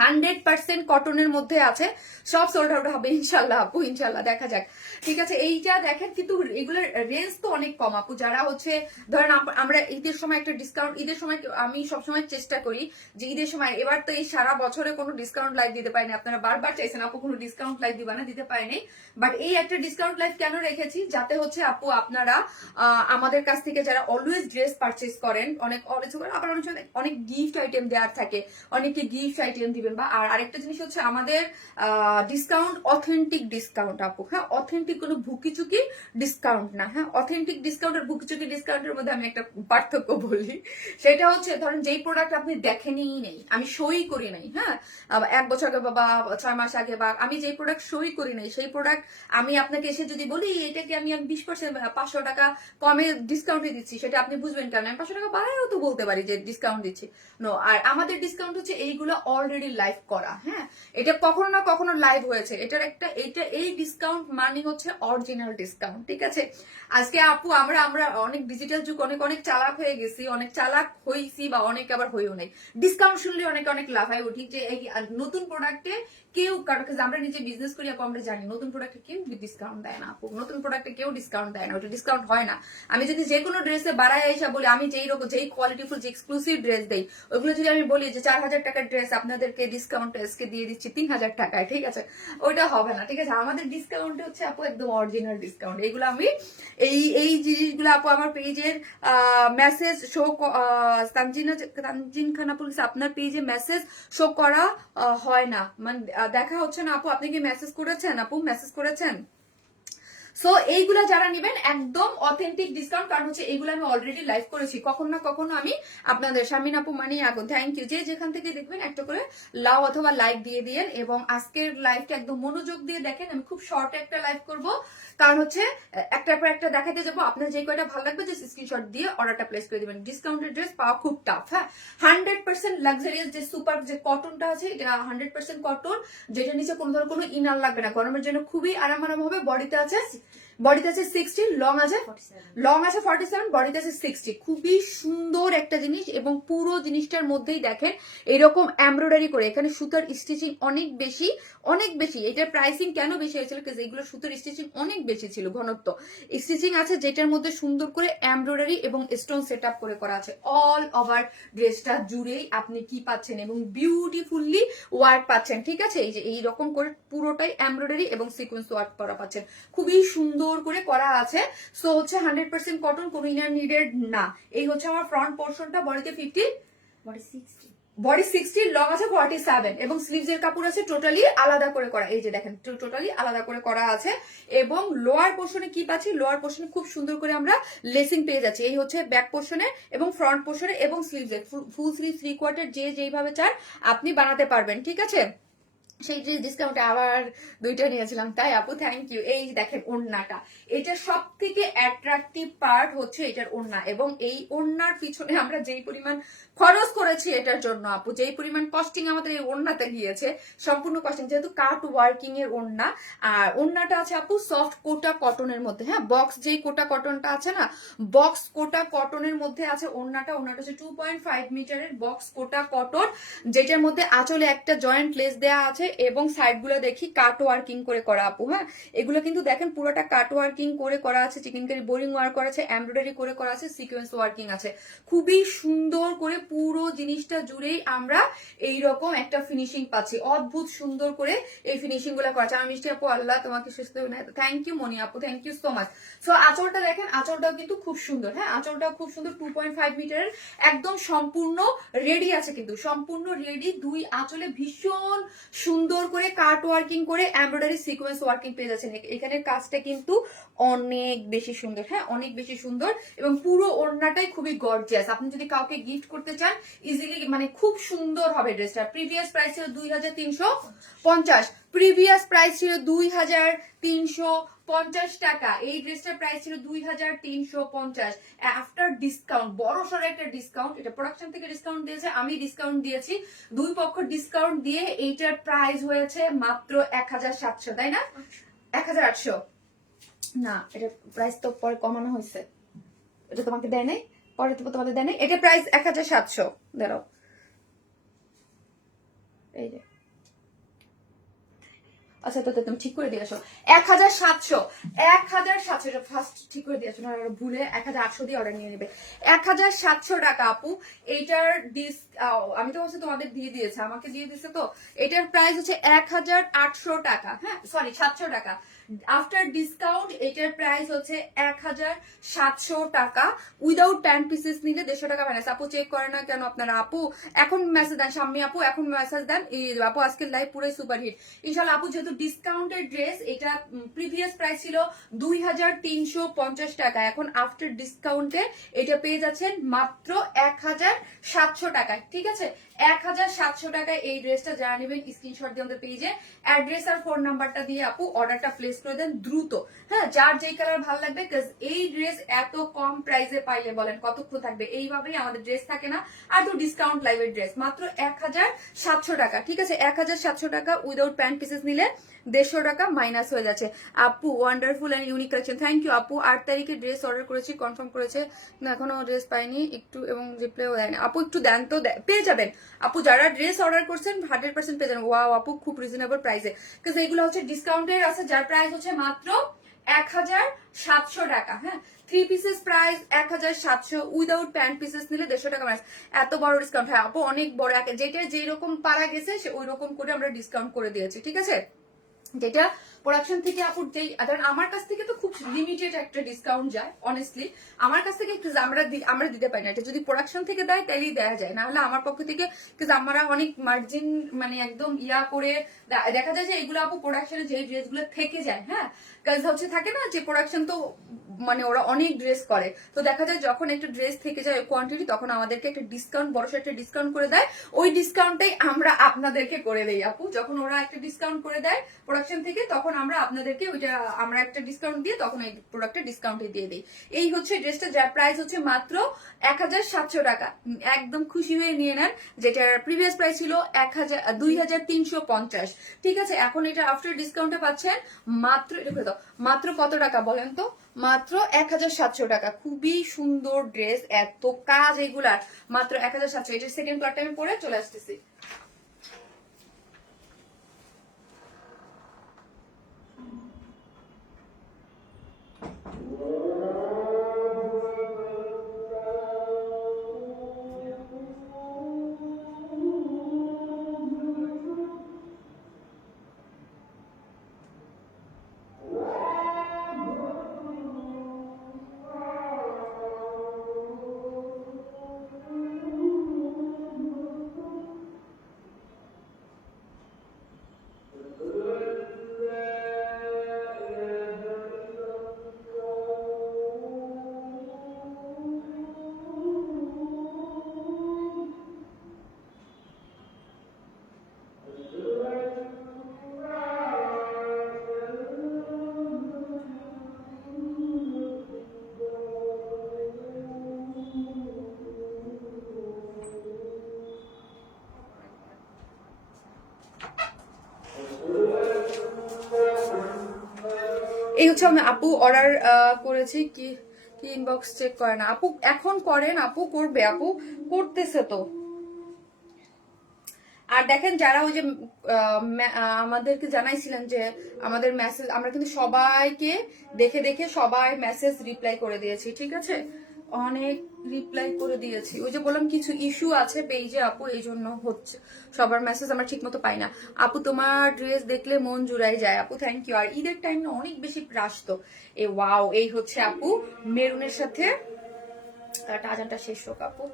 100% কটনের মধ্যে আছে, সব সোল্ড আউট হবে ইনশাল্লাহ আপু, ইনশাল্লাহ দেখা যাক। ঠিক আছে, এইটা দেখেন কিন্তু এগুলোর রেঞ্জ তো অনেক কম আপু। যারা হচ্ছে ধরেন আমরা ঈদের সময় একটা ডিসকাউন্ট, ঈদের সময় আমি সবসময় চেষ্টা করি যে ঈদের সময়, এবার তো এই সারা বছরে কোনো ডিসকাউন্ট লাইভ দিতে পারিনি, আপনারা বারবার চাইছেন আপু কোনো ডিসকাউন্ট লাইভ দিবা না, দিতে পারিনি। বাট এই একটা ডিসকাউন্ট লাইভ কেন রেখেছি, যাতে হচ্ছে আপু আপনারা আমাদের কাছ থেকে যারা অলওয়েজ ড্রেস পারচেজ করেন, অনেক আবার অনেক সময় অনেক গিফট আইটেম দেওয়ার থাকে, অনেকে গিফট আইটেম দিবেন। বা আর আরেকটা জিনিস হচ্ছে আমাদের ডিসকাউন্ট অথেন্টিক ডিসকাউন্ট আপু, হ্যাঁ অথেন্টিক, কোনো ভুকিচুকি ডিসকাউন্ট না। হ্যাঁ অথেন্টিক ডিসকাউন্ট আর ভুকিচুকি ডিসকাউন্টের মধ্যে আমি একটা পার্থক্য বলি, সেটা হচ্ছে ধরেন যেই প্রোডাক্ট আপনি দেখেনই নেই, আমি সই করি নাই, হ্যাঁ 1 বছর আগে বা 6 মাস আগে, বা আমি যেই প্রোডাক্ট সই করি নাই সেই প্রোডাক্ট আমি আপনাকে এসে যদি বলি এটাকে আমি 20% 500 টাকা কমে ডিসকাউন্টে দিচ্ছি, সেটা আপনি বুঝবেন কেন? আমি 500 টাকা বাড়ায়ও তো বলতে পারি যে ডিসকাউন্ট দিচ্ছি। নো, আর আমাদের ডিসকাউন্ট হচ্ছে এইগুলো অলরেডি লাইভ করা, হ্যাঁ এটা কখনো না কখনো লাইভ হয়েছে, এটার একটা এই ডিসকাউন্ট মানে হচ্ছে অরিজিনাল ডিসকাউন্ট। ঠিক আছে, আজকে আপু আমরা অনেক ডিজিটাল যুগ, অনেক অনেক চালাক হয়ে গেছি, অনেক চালাক হইছি বা অনেক আবার হইও নাই। ডিসকাউন্ট শুনলে অনেক অনেক লাফাই উঠি যে এই নতুন প্রোডাক্টে কেউ, কারণ আমরা নিজে বিজনেস করি আপু, আমরা জানি নতুন প্রোডাক্টে কেউ ডিসকাউন্ট দেয় না আপু, নতুন প্রোডাক্টে কেউ ডিসকাউন্ট দেয় না, ওটা ডিসকাউন্ট হয় না। আমি যদি যে কোনো ড্রেসে বাড়ায় আইসা বলি আমি যেই রকম যেই কোয়ালিটিফুল যে এক্সক্লুসিভ ড্রেস দেই, ওইগুলো যদি আমি বলি যে 4000 টাকার ড্রেস আপনাদেরকে ডিসকাউন্ট আজকে দিয়ে দিচ্ছি 3000 টাকায়, ঠিক আছে, ওইটা হবে না। ঠিক আছে, আমাদের ডিসকাউন্ট হচ্ছে আপু একদম অরিজিনাল ডিসকাউন্ট। এইগুলো আমি এই জিনিসগুলো আপু আমার পেজের মেসেজ শো, তানজিন খান আপু আপনার পেজে মেসেজ শো করা হয় না, মানে দেখা হচ্ছে না আপু। আপনি কি মেসেজ করেছেন আপু, মেসেজ করেছেন? সো এইগুলা যারা নিবেন একদম অথেন্টিক ডিসকাউন্ট, কারণ হচ্ছে এইগুলো আমি অলরেডি লাইভ করেছি, কখনো না কখনো আমি আপনাদের। শামিন আপু মানি আগুন, থ্যাংক ইউ। যে যেখান থেকে দেখবেন একটা করে লাভ অথবা লাইক দিয়ে দিয়েন, এবং আজকের লাইভটা একদম মনোযোগ দিয়ে দেখেন। আমি খুব শর্ট একটা লাইভ করব, কারণ হচ্ছে একটার পর একটা দেখাতে যাবো। আপনার যে কয়টা ভালো লাগবে যে স্ক্রিনশট দিয়ে অর্ডারটা প্লেস করে দিবেন। ডিসকাউন্টেড ড্রেস পাওয়া খুব টাফ, হ্যাঁ 100% লাক্সারিয়াস যে সুপার যে কটনটা আছে, এটা 100% কটন, যেটা নিচে কোনো ধরনের কোনো ইনার লাগবে না, গরমের জন্য খুবই আরাম হবে। বডিতে আছে 60, লং আছে 47, বডিতে আছে 60। খুবই সুন্দর একটা জিনিস, এবং পুরো জিনিসটার মধ্যেই দেখেন এরকম এমব্রয়ডারি করে, এখানে সুতার স্টিচিং অনেক বেশি, অনেক বেশি। এটার প্রাইসিং কেন বেশি হয়েছিল, কারণ এইগুলো সুতার স্টিচিং অনেক বেশি ছিল, ঘনত্ব স্টিচিং আছে, যেটার মধ্যে সুন্দর করে এমব্রয়ডারি এবং স্টোন সেট আপ করে করা আছে। অল ওভার ড্রেসটা জুড়েই আপনি কি পাচ্ছেন, এবং বিউটিফুল্লি ওয়ার্ক পাচ্ছেন। ঠিক আছে, এই যে এইরকম করে পুরোটাই এমব্রয়ডারি এবং সিকোয়েন্স ওয়ার্ক করা পাচ্ছেন, খুবই সুন্দর করে করা আছে। সো হচ্ছে 100% কটন, কোনো ইনার নিডেড না। এই হচ্ছে আমার ফ্রন্ট পোর্শনটা, বডিতে 50, বডি 60, লং আছে 47, এবং স্লিভস এর কাপড় আছে টোটালি আলাদা করে করা। এই যে দেখেন টোটালি আলাদা করে করা আছে। এবং লোয়ার পোর্শনে কি পাচ্ছি, লোয়ার পোর্শনে খুব সুন্দর করে আমরা লেসিং পেয়ে যাচ্ছি। এই হচ্ছে ব্যাক পোর্শনে এবং ফ্রন্ট পোর্শনে এবং স্লিভস এর ফুল স্লিভ 3/4 যে যেইভাবে চান আপনি বানাতে পারবেন। ঠিক আছে, সেই ড্রেস ডিসকাউন্টে আবার 2টা নিয়েছিলাম, তাই আপু থ্যাংক ইউ। এই দেখেন ওড়নাটা, এটা সব থেকে অ্যাট্রাকটিভ পার্ট হচ্ছে এটার ওড়না, এবং এই ওড়নার পিছনে আমরা যেই পরিমাণ খরচ করেছি এটার জন্য আপু, যেই পরিমাণ কস্টিং আমাদের এই ওড়নাতে গিয়েছে, সম্পূর্ণ কস্টিং, যেহেতু কাট ওয়ার্কিং এর ওড়না। আর ওড়নাটা আছে আপু সফট কোটা কটনের মধ্যে, হ্যাঁ বক্স যেই কোটা কটনটা আছে না, বক্স কোটা কটনের মধ্যে আছে ওড়নাটা। ওড়নাটা হচ্ছে 2.5 মিটারের বক্স কোটা কটন, যেটার মধ্যে আঁচলে একটা জয়েন্ট লেস দেয়া আছে, এবং সাইডগুলো দেখি কাট ওয়ার্কিং করে করা আপু, হ্যাঁ এগুলো কিন্তু দেখেন পুরোটা কাট ওয়ার্কিং করে করা আছে, চিকেনকারি বোরিং ওয়ার্ক করা আছে, এমব্রয়ডারি করে করা আছে, সিকোয়েন্স ওয়ার্কিং আছে। খুবই সুন্দর করে পুরো জিনিসটা জুড়েই আমরা এইরকম একটা ফিনিশিং পাচ্ছি, অদ্ভুত সুন্দর করে এই ফিনিশিং গুলা করা আছে। আমি মিষ্টি আপু আল্লাহ তোমাকে সুস্থ, থ্যাংক ইউ মনি আপু, thank you so much. So আঁচলটা দেখেন, আঁচলটাও কিন্তু খুব সুন্দর, হ্যাঁ আঁচলটাও খুব সুন্দর, 2.5 মিটারের একদম সম্পূর্ণ রেডি আছে, কিন্তু সম্পূর্ণ রেডি। দুই আঁচলে ভীষণ সুন্দর করে কাট ওয়ার্কিং করে এমব্রয়ডারি সিকোয়েন্স ওয়ার্কিং পেয়ে যাচ্ছেন। এখানের কাজটা কিন্তু অনেক বেশি সুন্দর, হ্যাঁ অনেক বেশি সুন্দর, এবং পুরো ওড়নাটাই খুবই গর্জিয়াস। আপনি যদি কাউকে গিফট করতে চান ইজিলি, মানে খুব সুন্দর হবে ড্রেসটা। প্রিভিয়াস প্রাইস ছিল 2350, প্রিভিয়াস প্রাইস ছিল 2350 টাকা। এই ড্রেসটার প্রাইস ছিল 2350। আফটার ডিসকাউন্ট, বড় সড়ো একটা ডিসকাউন্ট, এটা প্রোডাকশন থেকে ডিসকাউন্ট দিয়েছে, আমি ডিসকাউন্ট দিয়েছি, দুই পক্ষ ডিসকাউন্ট দিয়ে এইটার প্রাইস হয়েছে মাত্র 1700, তাই না 1800 না, এটা প্রাইস তো পরে কমানো হয়েছে, এটা তোমাকে দেয় নাই, পরে তো তোমাদের দেয় নাই, এটা প্রাইস 1700। দাঁড়াও, এই যে আচ্ছা তো তুমি ঠিক করে দিয়ে আসো 1700 1700 ফার্স্ট ঠিক করে দিয়ে আসো না ভুলে 1800 দিয়ে অর্ডার নিয়ে নেবে 1700 টাকা আপু এইটার আমি তো হচ্ছে তোমাদের দিয়ে দিয়েছে আমাকে দিয়ে দিয়েছে তো এটার প্রাইস হচ্ছে 1800 টাকা হ্যাঁ সরি 700 টাকা আফটার ডিসকাউন্ট এটার প্রাইস হচ্ছে 1700 টাকা উইদাউট প্যান্ট পিসেস নিলে 150 টাকা মাইনাস আপু চেক করে না কেন আপনারা আপু এখন মেসেজ দেন শাম্মী আপু এখন মেসেজ দেন এই আপু আজকে লাইভ পুরো সুপার হিট ইনশাআল্লাহ আপু যেহেতু ডিসকাউন্টেড ড্রেস এটা প্রিভিয়াস প্রাইস ছিল 2350 টাকা এখন আফটার ডিসকাউন্টে এটা পেয়ে যাচ্ছেন মাত্র 1700 টাকায় ঠিক আছে 1700 টাকায় এই ড্রেসটা যারা নেবেন স্ক্রিনশট দিয়ে আমাদের পেজে অ্যাড্রেস আর ফোন নাম্বারটা দিয়ে আপু অর্ডারটা প্লেস করে দেন দ্রুত হ্যাঁ যার যেই কালার ভালো লাগবে এই ড্রেস এত কম প্রাইসে পাইলে বলেন কতক্ষণ থাকবে এইভাবেই আমাদের ড্রেস থাকে না আর তো ডিসকাউন্ট লাইভের ড্রেস মাত্র 1700 টাকা ঠিক আছে 1700 টাকা উইদাউট প্যান্ট পিসেস নিলে 150 টাকা মাইনাস হয়ে যাচ্ছে আপু wonderful and unique collection thank you আপু 8 তারিখে ড্রেস অর্ডার করেছি কনফার্ম করেছে না এখনো ড্রেস পাইনি একটু এবং রিপ্লাইও দেয়নি আপু একটু দেন তো পেয়ে যাবেন আপু যারা ড্রেস অর্ডার করছেন 100% পেয়ে যাবেন ওয়াও আপু খুব রিজনেবল প্রাইসে বিকজ এইগুলো হচ্ছে ডিসকাউন্টের আছে যার প্রাইস হচ্ছে মাত্র 1700 টাকা হ্যাঁ 3 pieces price 1700 without pant pieces নিলে 150 টাকা মাইনাস এত বড় ডিসকাউন্ট হ্যাঁ আপু অনেক বড় যেটা যেই রকম পারা গেছে সে ওই রকম করে আমরা ডিসকাউন্ট করে দিয়েছি ঠিক আছে যেটা প্রোডাকশন থেকে আপু যেই আমার কাছ থেকে তো খুব লিমিটেড একটা ডিসকাউন্ট যায় অনেস্টলি আমার কাছ থেকে একটু আমরা দিতে পারি না এটা যদি প্রোডাকশন থেকে দেয় তাহলেই দেওয়া যায় না হলে আমার পক্ষ থেকে আমরা অনেক মার্জিন মানে একদম ইয়া করে দেখা যায় যে এগুলো আপু প্রোডাকশনে যে ড্রেসগুলো থেকে যায় হ্যাঁ কাজ হচ্ছে থাকে না যে প্রোডাকশন তো মানে ওরা অনেক ড্রেস করে তো দেখা যায় যখন একটা ড্রেস থেকে যায় কোয়ান্টিটি তখন আমাদেরকে একটা ডিসকাউন্ট বড় একটা ডিসকাউন্ট করে দেয় ওই ডিসকাউন্টটাই আমরা আপনাদেরকে করে দেই আপু যখন ওরা একটা ডিসকাউন্ট করে দেয় প্রোডাকশন থেকে তখন আমরা আপনাদেরকে ওইটা আমরা একটা ডিসকাউন্ট দিয়ে তখন এই প্রোডাক্টের ডিসকাউন্টে দিয়ে দিই এই হচ্ছে ড্রেসটা যার প্রাইস হচ্ছে মাত্র 1700 টাকা একদম খুশি হয়ে নিয়ে নেন যেটার প্রিভিয়াস প্রাইস ছিল 2350 ঠিক আছে এখন এটা আফটার ডিসকাউন্টে পাচ্ছেন মাত্র মাত্র কত টাকা বলেন তো মাত্র 1700 টাকা খুবই সুন্দর ড্রেস এত কাজ এগুলার মাত্র 1700 এটার সেকেন্ড কালারটা আমি পরে চলে আসতেছি এই হচ্ছে আমি আপু অর্ডার করেছি কি ইনবক্স চেক করে না আপু এখন করেন আপু করবে আপু করতেছে তো আর দেখেন যারা ওই যে আমাদেরকে জানাইছিলেন যে আমাদের মেসেজ আমরা কিন্তু সবাইকে দেখে দেখে সবাই মেসেজ রিপ্লাই করে দিয়েছি ঠিক আছে অনেক রিপ্লাই করে দিয়েছি ওই যে বললাম কিছু ইস্যু আছে পেজে আপু এই জন্য হচ্ছে সবার মেসেজ আমরা ঠিক মতো পাই না আপু তোমার ড্রেস দেখলে মন জুড়াই যায় আপু থ্যাংক ইউ আর ঈদের টাইম না অনেক বেশি রাশ তো ওয়াও এই হচ্ছে আপু মেরুনের সাথে আজানটা শেষ হোক আপু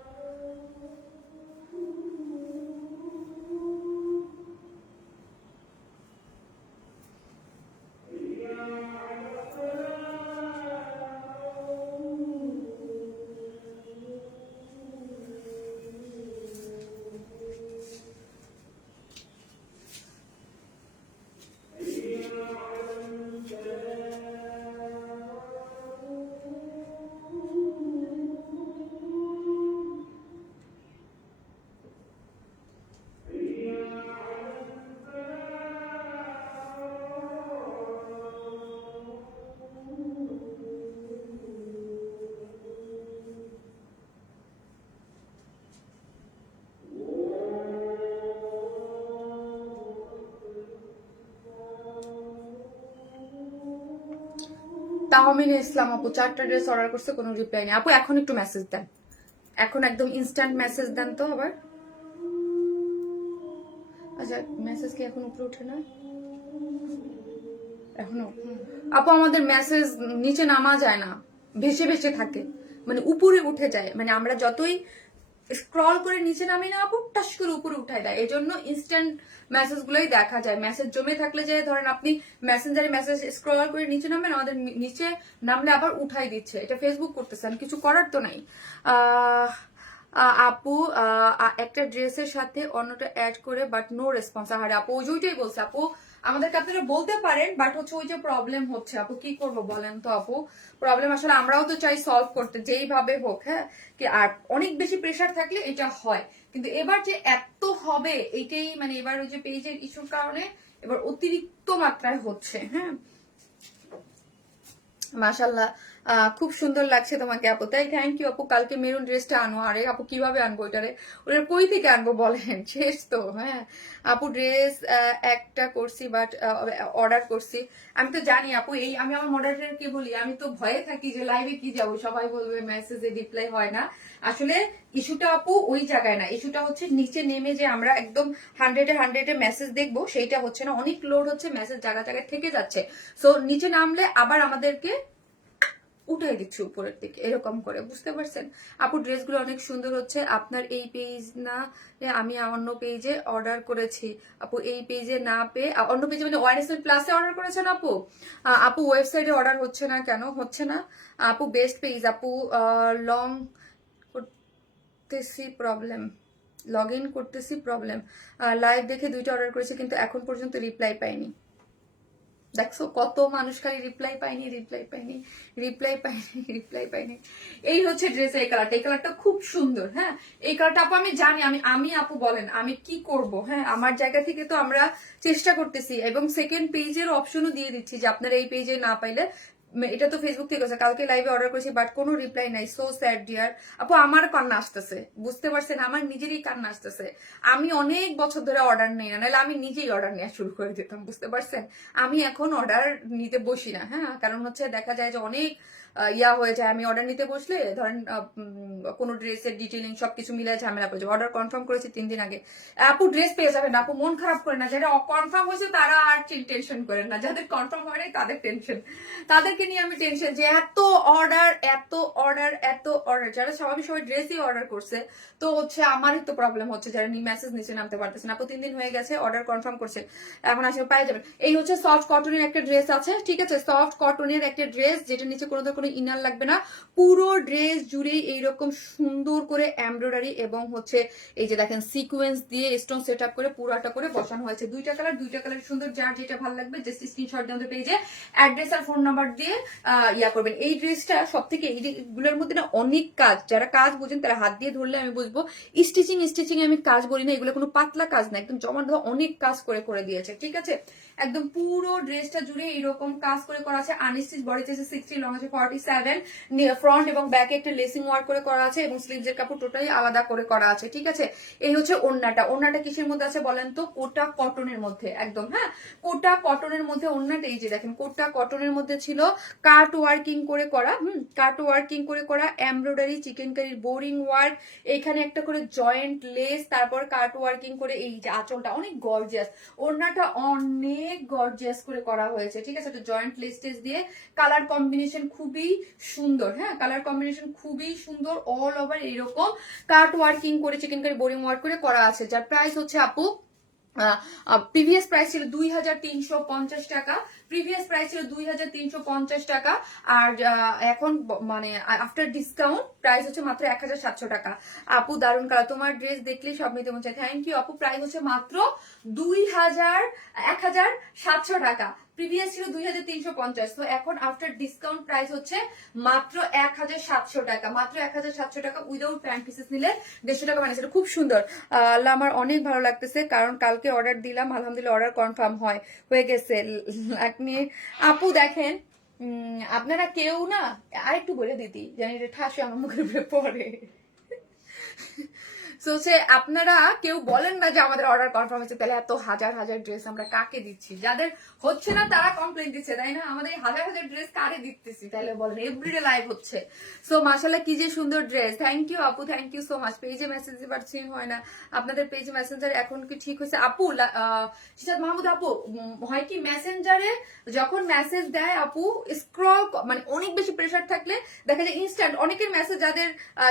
তাহমিনা ইসলাম আপু 4টা ড্রেস অর্ডার করছে, কোনো রিপ্লাই নেই। আপু এখন একটু মেসেজ দেন, এখন একদম ইনস্ট্যান্ট মেসেজ দেন তো আবার। আচ্ছা মেসেজ কি এখন উপরে ওঠে না এখনো? আপু আমাদের মেসেজ নিচে নামা যায় না, ভেসে ভেসে থাকে, মানে উপরে উঠে যায়, মানে আমরা যতই স্ক্রল করে নিচে নামি না আপু, টাস করে উপরে উঠায় দেয়। এই জন্য ইনস্ট্যান্ট মেসেজ গুলোই দেখা যায়। মেসেজ জমে থাকলে যে ধরেন আপনি মেসেঞ্জারে মেসেজ স্ক্রল করে নিচে নামেন, আমাদের নিচে নামলে আবার উঠাই দিচ্ছে। এটা ফেসবুক করতেছেন, কিছু করার তো নাই। আপু একটা ড্রেসের সাথে অন্যটা অ্যাড করে বাট নো রেসপন্স। আরে আপু ওইটাই বলছে আপু, আমাদেরকে আপনারা বলতে পারেন, বাট হচ্ছে ওই যে প্রবলেম হচ্ছে আপু, কি করব বলেন তো আপু। প্রবলেম আসলে আমরাও তো চাই সলভ করতে, যেইভাবে হোক। হ্যাঁ, কি আর অনেক বেশি প্রেসার থাকলে এটা হয়, কিন্তু এবার যে এত হবে এটাই, মানে এবার ওই যে পেজের ইস্যুর কারণে এবার অতিরিক্ত মাত্রায় হচ্ছে। হ্যাঁ, মাশাল্লাহ খুব সুন্দর লাগছে তোমাকে আপু, তাই থ্যাংক ইউ আপু। কালকে মেরুন ড্রেসটা আনো। আরে আপু কিভাবে আনবো ওইটারে, ওটা কই থেকে আনবো বলেন, শেষ তো। হ্যাঁ আপু ড্রেস একটা করছি বাট অর্ডার করছি। আমি তো জানি আপু, এই আমি আমার মডারেটরকে বলি, আমি তো ভয়ে থাকি যে লাইভে কি যাবো, সবাই বলবে মেসেজে রিপ্লাই হয় না। আসলে ইস্যুটা আপু ওই জায়গায় না, ইস্যুটা হচ্ছে নিচে নেমে যে আমরা একদম 100-এ মেসেজ দেখবো, সেইটা হচ্ছে না। অনেক লোড হচ্ছে, মেসেজ জায়গা জায়গায় থেকে যাচ্ছে। সো নিচে নামলে আবার আমাদেরকে উঠাই দিচ্ছি উপরের দিকে, এরকম করে, বুঝতে পারছেন আপু। ড্রেসগুলো অনেক সুন্দর হচ্ছে। আপনার এই পেজ না, আমি অন্য পেজে অর্ডার করেছি আপু, এই পেজে না পেয়ে অন্য পেজে, মানে ওয়াইএসএল প্লাসে অর্ডার করেছেন আপু। আপু ওয়েবসাইটে অর্ডার হচ্ছে না কেন, হচ্ছে না আপু? বেস্ট পেজ আপু, লং করতেছি প্রবলেম, লগ ইন করতেছি প্রবলেম। লাইভ দেখে 2টা অর্ডার করেছি কিন্তু এখন পর্যন্ত রিপ্লাই পাইনি। দেখছো কত মানুষ খালি রিপ্লাই পাইনি, রিপ্লাই পাইনি, রিপ্লাই পাইনি, রিপ্লাই পাইনি। এই হচ্ছে ড্রেসের এই কালারটা, এই কালারটা খুব সুন্দর। হ্যাঁ, এই কালারটা আপু আমি জানি, আমি আপু বলেন আমি কি করব। হ্যাঁ, আমার জায়গা থেকে তো আমরা চেষ্টা করতেছি, এবং সেকেন্ড পেজের অপশনও দিয়ে দিচ্ছি যে আপনারা এই পেজে না পাইলে, এটা তো ফেসবুক থেকে আছে, কালকে লাইভে অর্ডার করেছি বাট কোনো রিপ্লাই নাই। সো স্যাড ডিয়ার আপু, আমার কান্না আসতেছে, বুঝতে পারছেন, আমার নিজেরই কান্না আসতেছে। আমি অনেক বছর ধরে অর্ডার নেই না, নাহলে আমি নিজেই অর্ডার নেওয়া শুরু করে দিতাম, বুঝতে পারছেন। আমি এখন অর্ডার নিতে বসি না। হ্যাঁ, কারণ হচ্ছে দেখা যায় যে অনেক ইয়া হয়ে যায়, আমি অর্ডার নিতে বসলে ধরেন কোনো ড্রেসের ডিটেলিং সবকিছু মিলে ঝামেলা পড়ে যায়। অর্ডার কনফার্ম করেছি 3 দিন আগে। আপু ড্রেস পেয়ে যাবেন আপু, মন খারাপ করে না, যারা কনফার্ম হয়েছে তারা আর টেনশন করেন না, যাদের কনফার্ম হয় নাই তাদের টেনশন, তাদেরকে নিয়ে আমি টেনশন যে এত অর্ডার, এত অর্ডার, এত অর্ডার। যারা স্বাভাবিক সবাই ড্রেসই অর্ডার করছে, তো হচ্ছে আমারই তো প্রবলেম হচ্ছে, যারা মেসেজ নিচে নামতে পারতেছে না। আপু 3 দিন হয়ে গেছে, অর্ডার কনফার্ম করছে, এখন আসলে পাই যাবেন। এই হচ্ছে সফট কটনের একটা ড্রেস আছে, ঠিক আছে, সফট কটনের একটা ড্রেস, যেটা নিচে কোনো ইনার লাগবে না। পুরো ড্রেস জুড়ে এইরকম সুন্দর করে এমব্রয়ডারি এবং হচ্ছে এই যে দেখেন সিকোয়েন্স দিয়ে স্টোন সেট আপ করে পুরোটা করে বসানো হয়েছে। 2টা কালার সুন্দর, যার যেটা ভালো লাগবে জাস্ট স্ক্রিনশট দিয়ে আমাদের পেজে অ্যাড্রেস আর ফোন নাম্বার দিয়ে ইয়া করবেন। এই ড্রেসটা সব থেকে, এইগুলোর মধ্যে না অনেক কাজ, যারা কাজ বুঝেন তারা হাত দিয়ে ধরলে আমি বুঝবো। স্টিচিং আমি কাজ বলি না, এগুলো কোনো পাতলা কাজ না, একদম জমাট ধরা অনেক কাজ করে দিয়েছে, ঠিক আছে। একদম পুরো ড্রেসটা জুড়ে এইরকম কাজ করা আছে। আনস্টিচ বডিতে 60, লং আছে 47, ফ্রন্ট এবং ব্যাকে একটা লেসিং ওয়ার্ক করে করা আছে, এবং স্লিভসের কাপড় টোটালি আলাদা করে করা আছে, ঠিক আছে। এই হচ্ছে ওড়নাটা কিসের মধ্যে আছে বলেন তো? কোটা কটনের মধ্যে, একদম। হ্যাঁ, কোটা কটনের মধ্যে ওড়নাটা, এই যে দেখেন কোটা কটনের মধ্যে ছিল কাট ওয়ার্কিং করে করা, কাট ওয়ার্কিং করে করা এমব্রয়ডারি, চিকেন কারির বোরিং ওয়ার্ক, এখানে একটা করে জয়েন্ট লেস, তারপর কাট ওয়ার্কিং করে এই যে আঁচলটা অনেক গর্জিয়াস, ওড়নাটা অনেক গর্জিয়াস করে করা হয়েছে, ঠিক আছে। তো জয়েন্ট লেস টেস দিয়ে কালার কম্বিনেশন খুবই সুন্দর। হ্যাঁ, কালার কম্বিনেশন খুবই সুন্দর, অল ওভার এইরকম কাট ওয়ার্কিং করে চিকেন কারি বোরিং ওয়ার্ক করে করা আছে, যার প্রাইস হচ্ছে আপু প্রিভিয়াস প্রাইস ছিল 2350 টাকা, প্রিভিয়াস প্রাইস ছিল 2350 টাকা, আর এখন মানে আফটার ডিসকাউন্ট প্রাইস হচ্ছে মাত্র 1700 টাকা। আপু দারুন কালার, তোমার ড্রেস দেখলেই সব নিতে মন চায়। থ্যাংক ইউ আপু। প্রাইস হচ্ছে মাত্র 1700 টাকা, প্রিভিয়াস ছিল 2350, তো এখন আফটার ডিসকাউন্ট প্রাইস হচ্ছে মাত্র 1700 টাকা, মাত্র 1700 টাকা উইদাউট প্যান্ট পিসেস নিলে 150 টাকা মানে। সেটা খুব সুন্দর, আল্লাহ আমার অনেক ভালো লাগতেছে, কারণ কালকে অর্ডার দিলাম, আলহামদুলিল্লাহ অর্ডার কনফার্ম হয়ে গেছে। আপনি আপু দেখেন, আপনারা কেউ না, আরেকটু বলে দিতি জানি ঠাসে আমার মুখের উপরে পড়ে। সো হচ্ছে আপনারা কেউ বলেন না যে আমাদের অর্ডার কনফার্ম হচ্ছে, তাহলে এত হাজার হাজার ড্রেস আমরা কাকে দিচ্ছি? যাদের হচ্ছে না তারা কমপ্লেন দিচ্ছে, তাই না? আমাদের হাজার হাজার ড্রেস কারে দিতেছি তাহলে বলেন? এভরিডে লাইভ হচ্ছে। সো মাশাআল্লাহ কি যে সুন্দর ড্রেস। থ্যাংক ইউ আপু, থ্যাংক ইউ সো মাচ। পেজে মেসেজ দিবার সিম হয় না আপনাদের পেজে মেসেঞ্জার এখন কি ঠিক হয়েছে আপু? সিসাদ মাহমুদ আপু, হয় কি মেসেঞ্জারে যখন মেসেজ দেয় আপু স্ক্রল মানে অনেক বেশি প্রেসার থাকলে দেখা যায় ইনস্ট্যান্ট অনেকের মেসেজ যাদের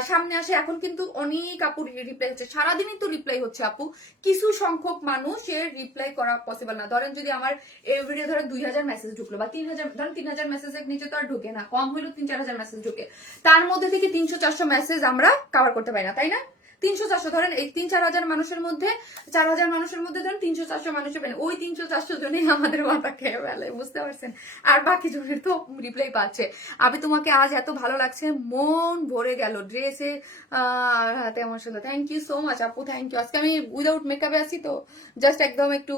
সামনে আসে, এখন কিন্তু অনেক আপু রিপ্লাই হচ্ছে, সারাদিনই তো রিপ্লাই হচ্ছে আপু। কিছু সংখ্যক মানুষের রিপ্লাই করা পসিবল না। ধরেন যদি আমার এভরিডে ধরেন 2000 মেসেজ ঢুকলো বা 3000, ধরেন 3000 মেসেজের নিচে তো আর ঢুকে না, কম হইলো 3-4000 মেসেজ ঢুকে, তার মধ্যে থেকে 300-400 মেসেজ আমরা কভার করতে পারি না, তাই না? 300-400 ধরেন এই 3-4 হাজার মানুষের মধ্যে 4000 মানুষের মধ্যে ধরেন 300-400 মানুষের পেন, ওই 300-400 জনেই আমাদের মাথা খেয়ে ফেলে, বুঝতে পারছেন? আর বাকি জনের তো রিপ্লাই পাচ্ছে। আমি তোমাকে আজ এত ভালো লাগছে, মন ভরে গেল ড্রেসে, তেমন সুন্দর। থ্যাংক ইউ সো মাচ আপু, থ্যাংক ইউ। আজকে আমি উইদাউট মেকআপে আছি তো জাস্ট একদম একটু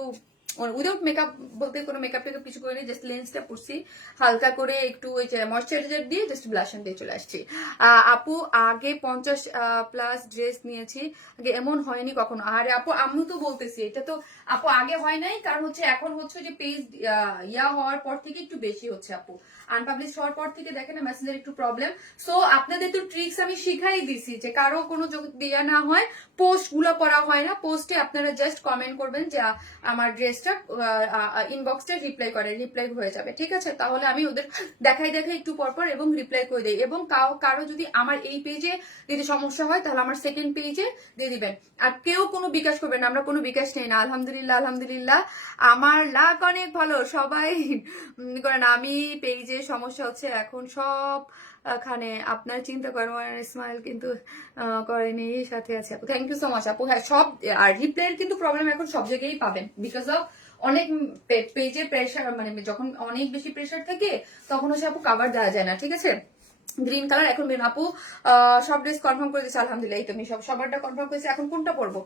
উইদাউট মেকআপ বলতে কোনো মেকআপ টেকআপ কিছু করিনি, জাস্ট লেন্সটা পড়ছি হালকা করে, একটু ওই যে ময়শ্চারাইজার দিয়ে জাস্ট ব্লাশন দিয়ে চলে আসছি। আপু আগে 50+ ড্রেস নিয়েছি, আগে এমন হয়নি কখনো। আরে আপু আমি তো বলতেছি এটা তো আপু আগে হয় নাই, কারণ হচ্ছে এখন হচ্ছে যে পেজ ইয়া হওয়ার পর থেকে একটু বেশি হচ্ছে আপু, আনপাবলিশ হওয়ার পর থেকে দেখেন না মেসেঞ্জার একটু প্রবলেম। সো আপনাদের তো ট্রিক্স আমি শিখাই দিছি যে কারো কোনো দেয়া না হয়, পোস্ট গুলো করা হয় না, পোস্টে আপনারা জাস্ট কমেন্ট করবেন যে আমার ড্রেসটা ইনবক্সটা রিপ্লাই হয়ে যাবে, ঠিক আছে? তাহলে আমি ওদের দেখাই একটু পরপর এবং রিপ্লাই করে দিই। এবং কারো যদি আমার এই পেজে যদি সমস্যা হয় তাহলে আমার সেকেন্ড পেজে দিয়ে দিবেন। আর কেউ কোনো বিকাশ করবেন না, আমরা কোনো বিকাশ নেই না। আলহামদুলিল্লাহ আলহামদুলিল্লাহ, আমার লাক অনেক ভালো, সবাই করেন। আমি পেজে সমস্যা হচ্ছে এখন সব খানে, আপনার চিন্তা করেন স্মাইল কিন্তু করেনি, সাথে আছে আপু। থ্যাংক ইউ সো মাচ আপু। হ্যাঁ সব আর রিপ্লাইয়ের কিন্তু প্রবলেম এখন সব জায়গায় পাবেন, বিকজ অফ অনেক পেজে প্রেশার, মানে যখন অনেক বেশি প্রেশার থাকে তখন হচ্ছে আপু কাভার দেওয়া যায় না, ঠিক আছে? গ্রিন কালার এখন বেন আপু সব ড্রেস কনফার্ম করে দিয়েছে আলহামদুলিল্লাহ। এই তো আমি সবারটা কনফার্ম করেছি। এখন কোনটা পরবো?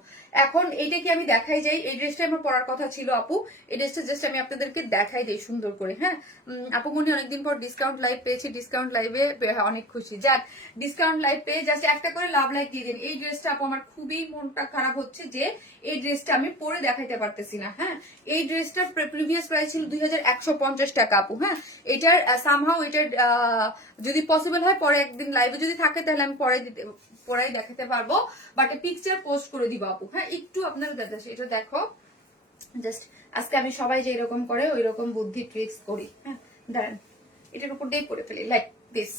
এখন এইটা কি আমি দেখাই যাই? এই ড্রেসটা আমার পরার কথা ছিল আপু, এই ড্রেসটা জাস্ট আমি আপনাদেরকে দেখাই দিই সুন্দর করে। হ্যাঁ আপু মনি অনেকদিন পর ডিসকাউন্ট লাইভ পেয়েছি, ডিসকাউন্ট লাইভে অনেক খুশি। যাক ডিসকাউন্ট লাইভ পেয়ে জাস্ট একটা করে লাভ লাইক দিয়ে দিন। এই ড্রেসটা আপু আমার খুবই মনটা খারাপ হচ্ছে যে এই ড্রেসটা আমি পরে দেখাইতে পারতেছি না। হ্যাঁ এই ড্রেসটার প্রিভিয়াস প্রাইস ছিল 2150 টাকা আপু। হ্যাঁ এটার সামহাও এটার যদি পসিবল হয় পরে একদিন লাইভে যদি থাকে তাহলে আমি পরে দেখাতে পারবো, বাট পিকচার পোস্ট করে দিব আপু। হ্যাঁ একটু আপনারা এটা দেখো, জাস্ট আজকে আমি সবাই যে এরকম করে ওই রকম বুদ্ধি ট্রিক্স করি। হ্যাঁ দাঁড়ান এটার উপর দিয়ে করে ফেলি, লাইক দিস।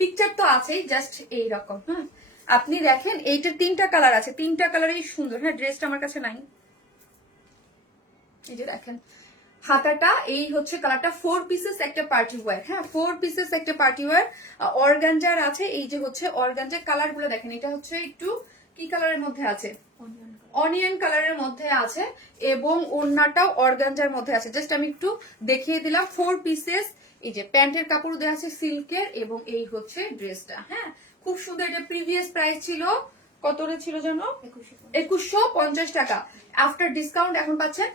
পিকচার তো আছেই, জাস্ট এইরকম। হ্যাঁ আপনি দেখেন এইটার 3টা কালার আছে, 3টা কালারই সুন্দর। হ্যাঁ ড্রেসটা আমার কাছে নাই, এই যে দেখেন হাতাটা এই হচ্ছে কালারটা, 4 পিসেস একটা পার্টি ওয়্যার। হ্যাঁ 4 পিসেস একটা পার্টি ওয়্যার, অর্গানজার আছে। এই যে হচ্ছে অর্গানজার কালার গুলো দেখেন, এটা হচ্ছে একটু কি কালারের মধ্যে আছে, অনিয়ন কালারের মধ্যে আছে, এবং ওড়নাটাও অর্গানজার মধ্যে আছে। জাস্ট আমি একটু দেখিয়ে দিলাম 4 পিসেস। এই যে প্যান্টের কাপড় দেওয়া আছে সিল্কের, এবং এই হচ্ছে ড্রেসটা। হ্যাঁ খুব সুন্দর। এটা প্রিভিয়াস প্রাইস ছিল কত ছিল জানো? 2150 টাকা। আফটার ডিসকাউন্ট এখন পাচ্ছেন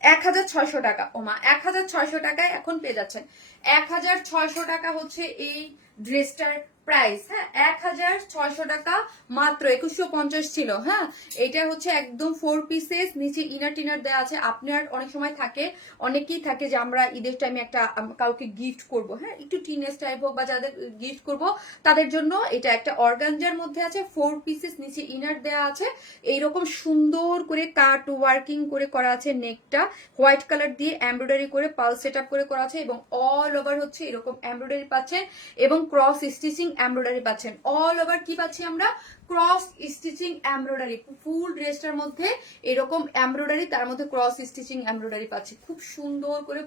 1600 টাকা। ওমা 1600 টাকায় এখন পেয়ে যাচ্ছেন। 1600 টাকা হচ্ছে এই ড্রেসটার প্রাইস। হ্যাঁ 1600 টাকা মাত্র, 2150 ছিল। হ্যাঁ এটা হচ্ছে একদম 4 পিসেস, নিচে ইনার টিনার দেওয়া আছে। আপনার অনেক সময় থাকে, অনেকেই থাকে যে আমরা ঈদের টাইমে একটা কাউকে গিফট করব, হ্যাঁ একটু টিনেজ টাইপ হোক বা যাদের গিফট করব তাদের জন্য এটা একটা অর্গানজার মধ্যে আছে, 4 পিসেস, নিচে ইনার দেওয়া আছে। এইরকম সুন্দর করে কাট ওয়ার্কিং করে করা আছে, নেকটা হোয়াইট কালার দিয়ে এমব্রয়ডারি করে পাল সেট আপ করে করা আছে, এবং অল ওভার হচ্ছে এরকম এমব্রয়ডারি পাচ্ছেন, এবং ক্রস স্টিচিং এমব্রয়ডারি পাচ্ছেন। অল ওভার কি পাচ্ছি আমরা? Cross stitching embroidery. ফুল ড্রেসটার মধ্যে এরকম এমব্রয়ডারি, তার মধ্যে ক্রস স্টিচিং এমব্রয়ডারি পাচ্ছি। খুব সুন্দর করে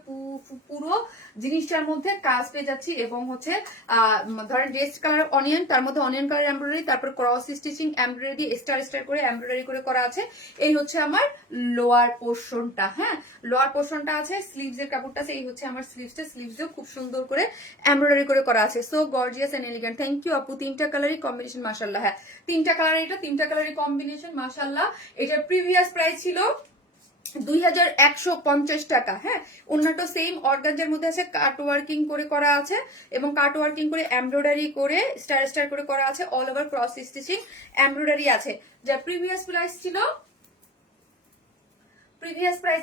পুরো জিনিসটার মধ্যে কাজ পেয়ে যাচ্ছি, এবং হচ্ছে ধরেন ড্রেস কালার অনিয়ন, তার মধ্যে অনিয়ন কালার এমব্রয়ডারি, তারপর ক্রস স্টিচিং এমব্রয়ডারি দিয়ে স্টার স্টার করে এমব্রয়ডারি করে করা আছে। এই হচ্ছে আমার লোয়ার পোর্শনটা। হ্যাঁ লোয়ার পোর্শনটা আছে, স্লিভস এর কাপড়টা আছে, এই হচ্ছে আমার স্লিভসটা। স্লিভসও খুব সুন্দর করে এমব্রয়ডারি করে করা আছে। So gorgeous and elegant. Thank you আপু। 3টা কালারই কম্বিনেশন মাশাআল্লাহ। হ্যাঁ 3টা কালার, এটা 3টা কালারই কম্বিনেশন মাশাআল্লাহ। এটার প্রিভিয়াস প্রাইস ছিল 2150 টাকা। হ্যাঁ, অন্যটা সেম অর্গানজার মধ্যে আছে, কাট ওয়ার্কিং করে করা আছে এবং কাট ওয়ার্কিং করে এমব্রয়ডারি করে স্টার স্টার করে করা আছে, all over cross stitching embroidery আছে। যা প্রিভিয়াস প্রাইস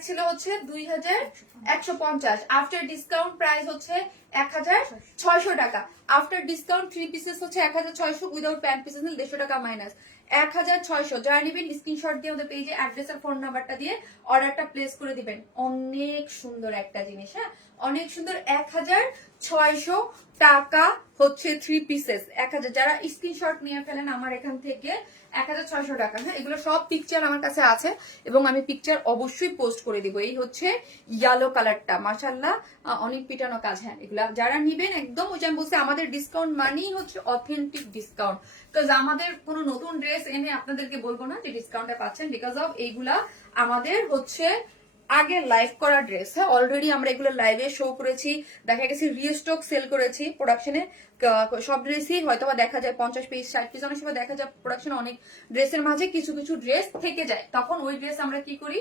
ছিল হচ্ছে 2150, আফটার ডিসকাউন্ট প্রাইস হচ্ছে 1600 টাকা। আফটার ডিসকাউন্ট 3 পিসেস হচ্ছে 1600, উইদাউট প্যান্ট পিসেস 150 টাকা মাইনাস 1600। যারা নেবেন স্ক্রিনশট দিয়ে আমাদের পেজে অ্যাড্রেস আর ফোন নাম্বারটা দিয়ে অর্ডারটা প্লেস করে দিবেন। অনেক সুন্দর একটা জিনিস, হ্যাঁ অনেক সুন্দর। 1600 টাকা হচ্ছে 3 পিসেস 1000। যারা স্ক্রিনশট নিয়ে ফেলেন আমার এখান থেকে 1600 টাকা। হ্যাঁ, এগুলো সব পিকচার আমার কাছে আছে এবং আমি পিকচার অবশ্যই পোস্ট করে দিব। এই হচ্ছে ইয়েলো কালারটা, মাশাআল্লাহ অনেক পিটানো কাজ। হ্যাঁ, এগুলা যারা নিবেন একদম ওই যে আমি বলছি আমাদের ডিসকাউন্ট মানেই হচ্ছে অথেন্টিক ডিসকাউন্ট। বিকজ আমাদের কোনো নতুন ড্রেস এনে আপনাদেরকে বলবো না যে ডিসকাউন্টে পাচ্ছেন, বিকজ অফ এইগুলা আমাদের হচ্ছে আগে লাইভ করা ড্রেস। হ্যাঁ, অলরেডি আমরা এগুলো লাইভে শো করেছি, দেখা গেছে রিস্টক সেল করেছি প্রোডাকশনে। সব ড্রেসই হয়তো বা দেখা যায় 50 পিস 60 পিস, অনেক সময় দেখা যায় প্রোডাকশনে অনেক ড্রেসের মাঝে কিছু কিছু ড্রেস থেকে যায়, তখন ওই ড্রেস আমরা কি করি,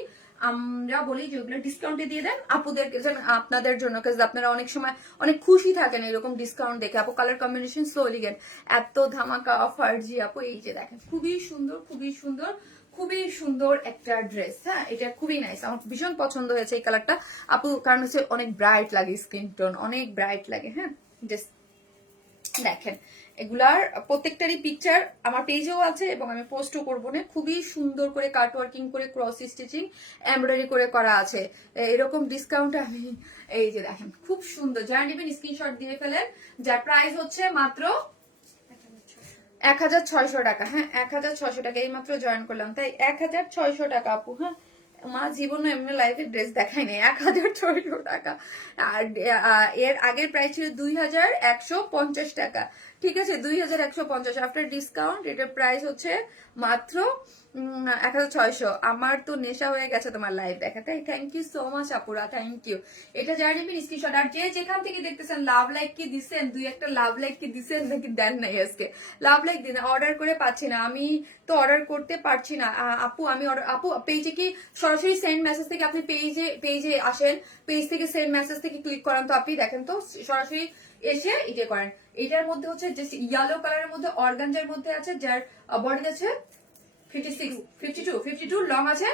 আমরা বলি যে ওগুলো ডিসকাউন্টে দিয়ে দেন আপুদেরকে, আপনাদের জন্য। কাজ আপনারা অনেক সময় অনেক খুশি থাকেন এরকম ডিসকাউন্ট দেখে। আপু কালার কম্বিনেশন সো এলিগেন্ট, এত ধামাকা অফার। জি আপু, এই যে দেখেন খুবই সুন্দর খুবই সুন্দর খুবই সুন্দর একটা ড্রেস। হ্যাঁ, এটা খুবই নাইস, আমার ভীষণ পছন্দ হয়েছে এই কালারটা আপু, কারণ হচ্ছে অনেক ব্রাইট লাগে, স্কিন টোন অনেক ব্রাইট লাগে। হ্যাঁ, জাস্ট দেখেন এগুলার প্রত্যেকটারই পিকচার আমার পেজেও আছে এবং আমি পোস্টও করবো না। খুবই সুন্দর করে কাট ওয়ার্কিং করে ক্রস স্টিচিং এমব্রয়ডারি করে করা আছে। এরকম ডিসকাউন্ট আমি এই যে দেখেন খুব সুন্দর। যারা নেবেন স্ক্রিনশট দিয়ে ফেলেন, যার প্রাইস হচ্ছে মাত্র 1600 টাকা। হ্যাঁ, 1600 টাকা, এই মাত্র জয়েন করলাম তাই 1600 টাকা আপু। হ্যাঁ, মা জীবনে এমনি লাইফে ড্রেস দেখাই নাই 1600 টাকা। আর এর আগের প্রাইস ছিল 2150 টাকা। ঠিক আছে, 2150 আফটার ডিসকাউন্ট এটার প্রাইস হচ্ছে মাত্র 1600। আমার তো নেশা হয়ে গেছে তোমার লাইভ দেখা, তাই থ্যাংক ইউ সো মাচ আপুরা, থ্যাংক ইউ। এটা যারা নেবেন স্ক্রিনশট, আর যে যেখান থেকে দেখতেছেন লাভ লাইক কি দিচ্ছেন, দুই একটা লাভ লাইক কি দিচ্ছেন নাকি দেন নাই আজকে, লাভ লাইক দিন। অর্ডার করে পাচ্ছি না, আমি তো অর্ডার করতে পারছি না আপু। আমি আপু পেজে কি সরাসরি সেন্ড মেসেজ থেকে আপনি পেজে আসেন, পেজ থেকে সেন্ড মেসেজ থেকে ক্লিক করেন তো আপনি দেখেন তো সরাসরি এসে এটা করেন। এটার মধ্যে হচ্ছে যে ইয়েলো কালারের মধ্যে অর্গানজার মধ্যে আছে, যার বডি আছে 52 লং আছে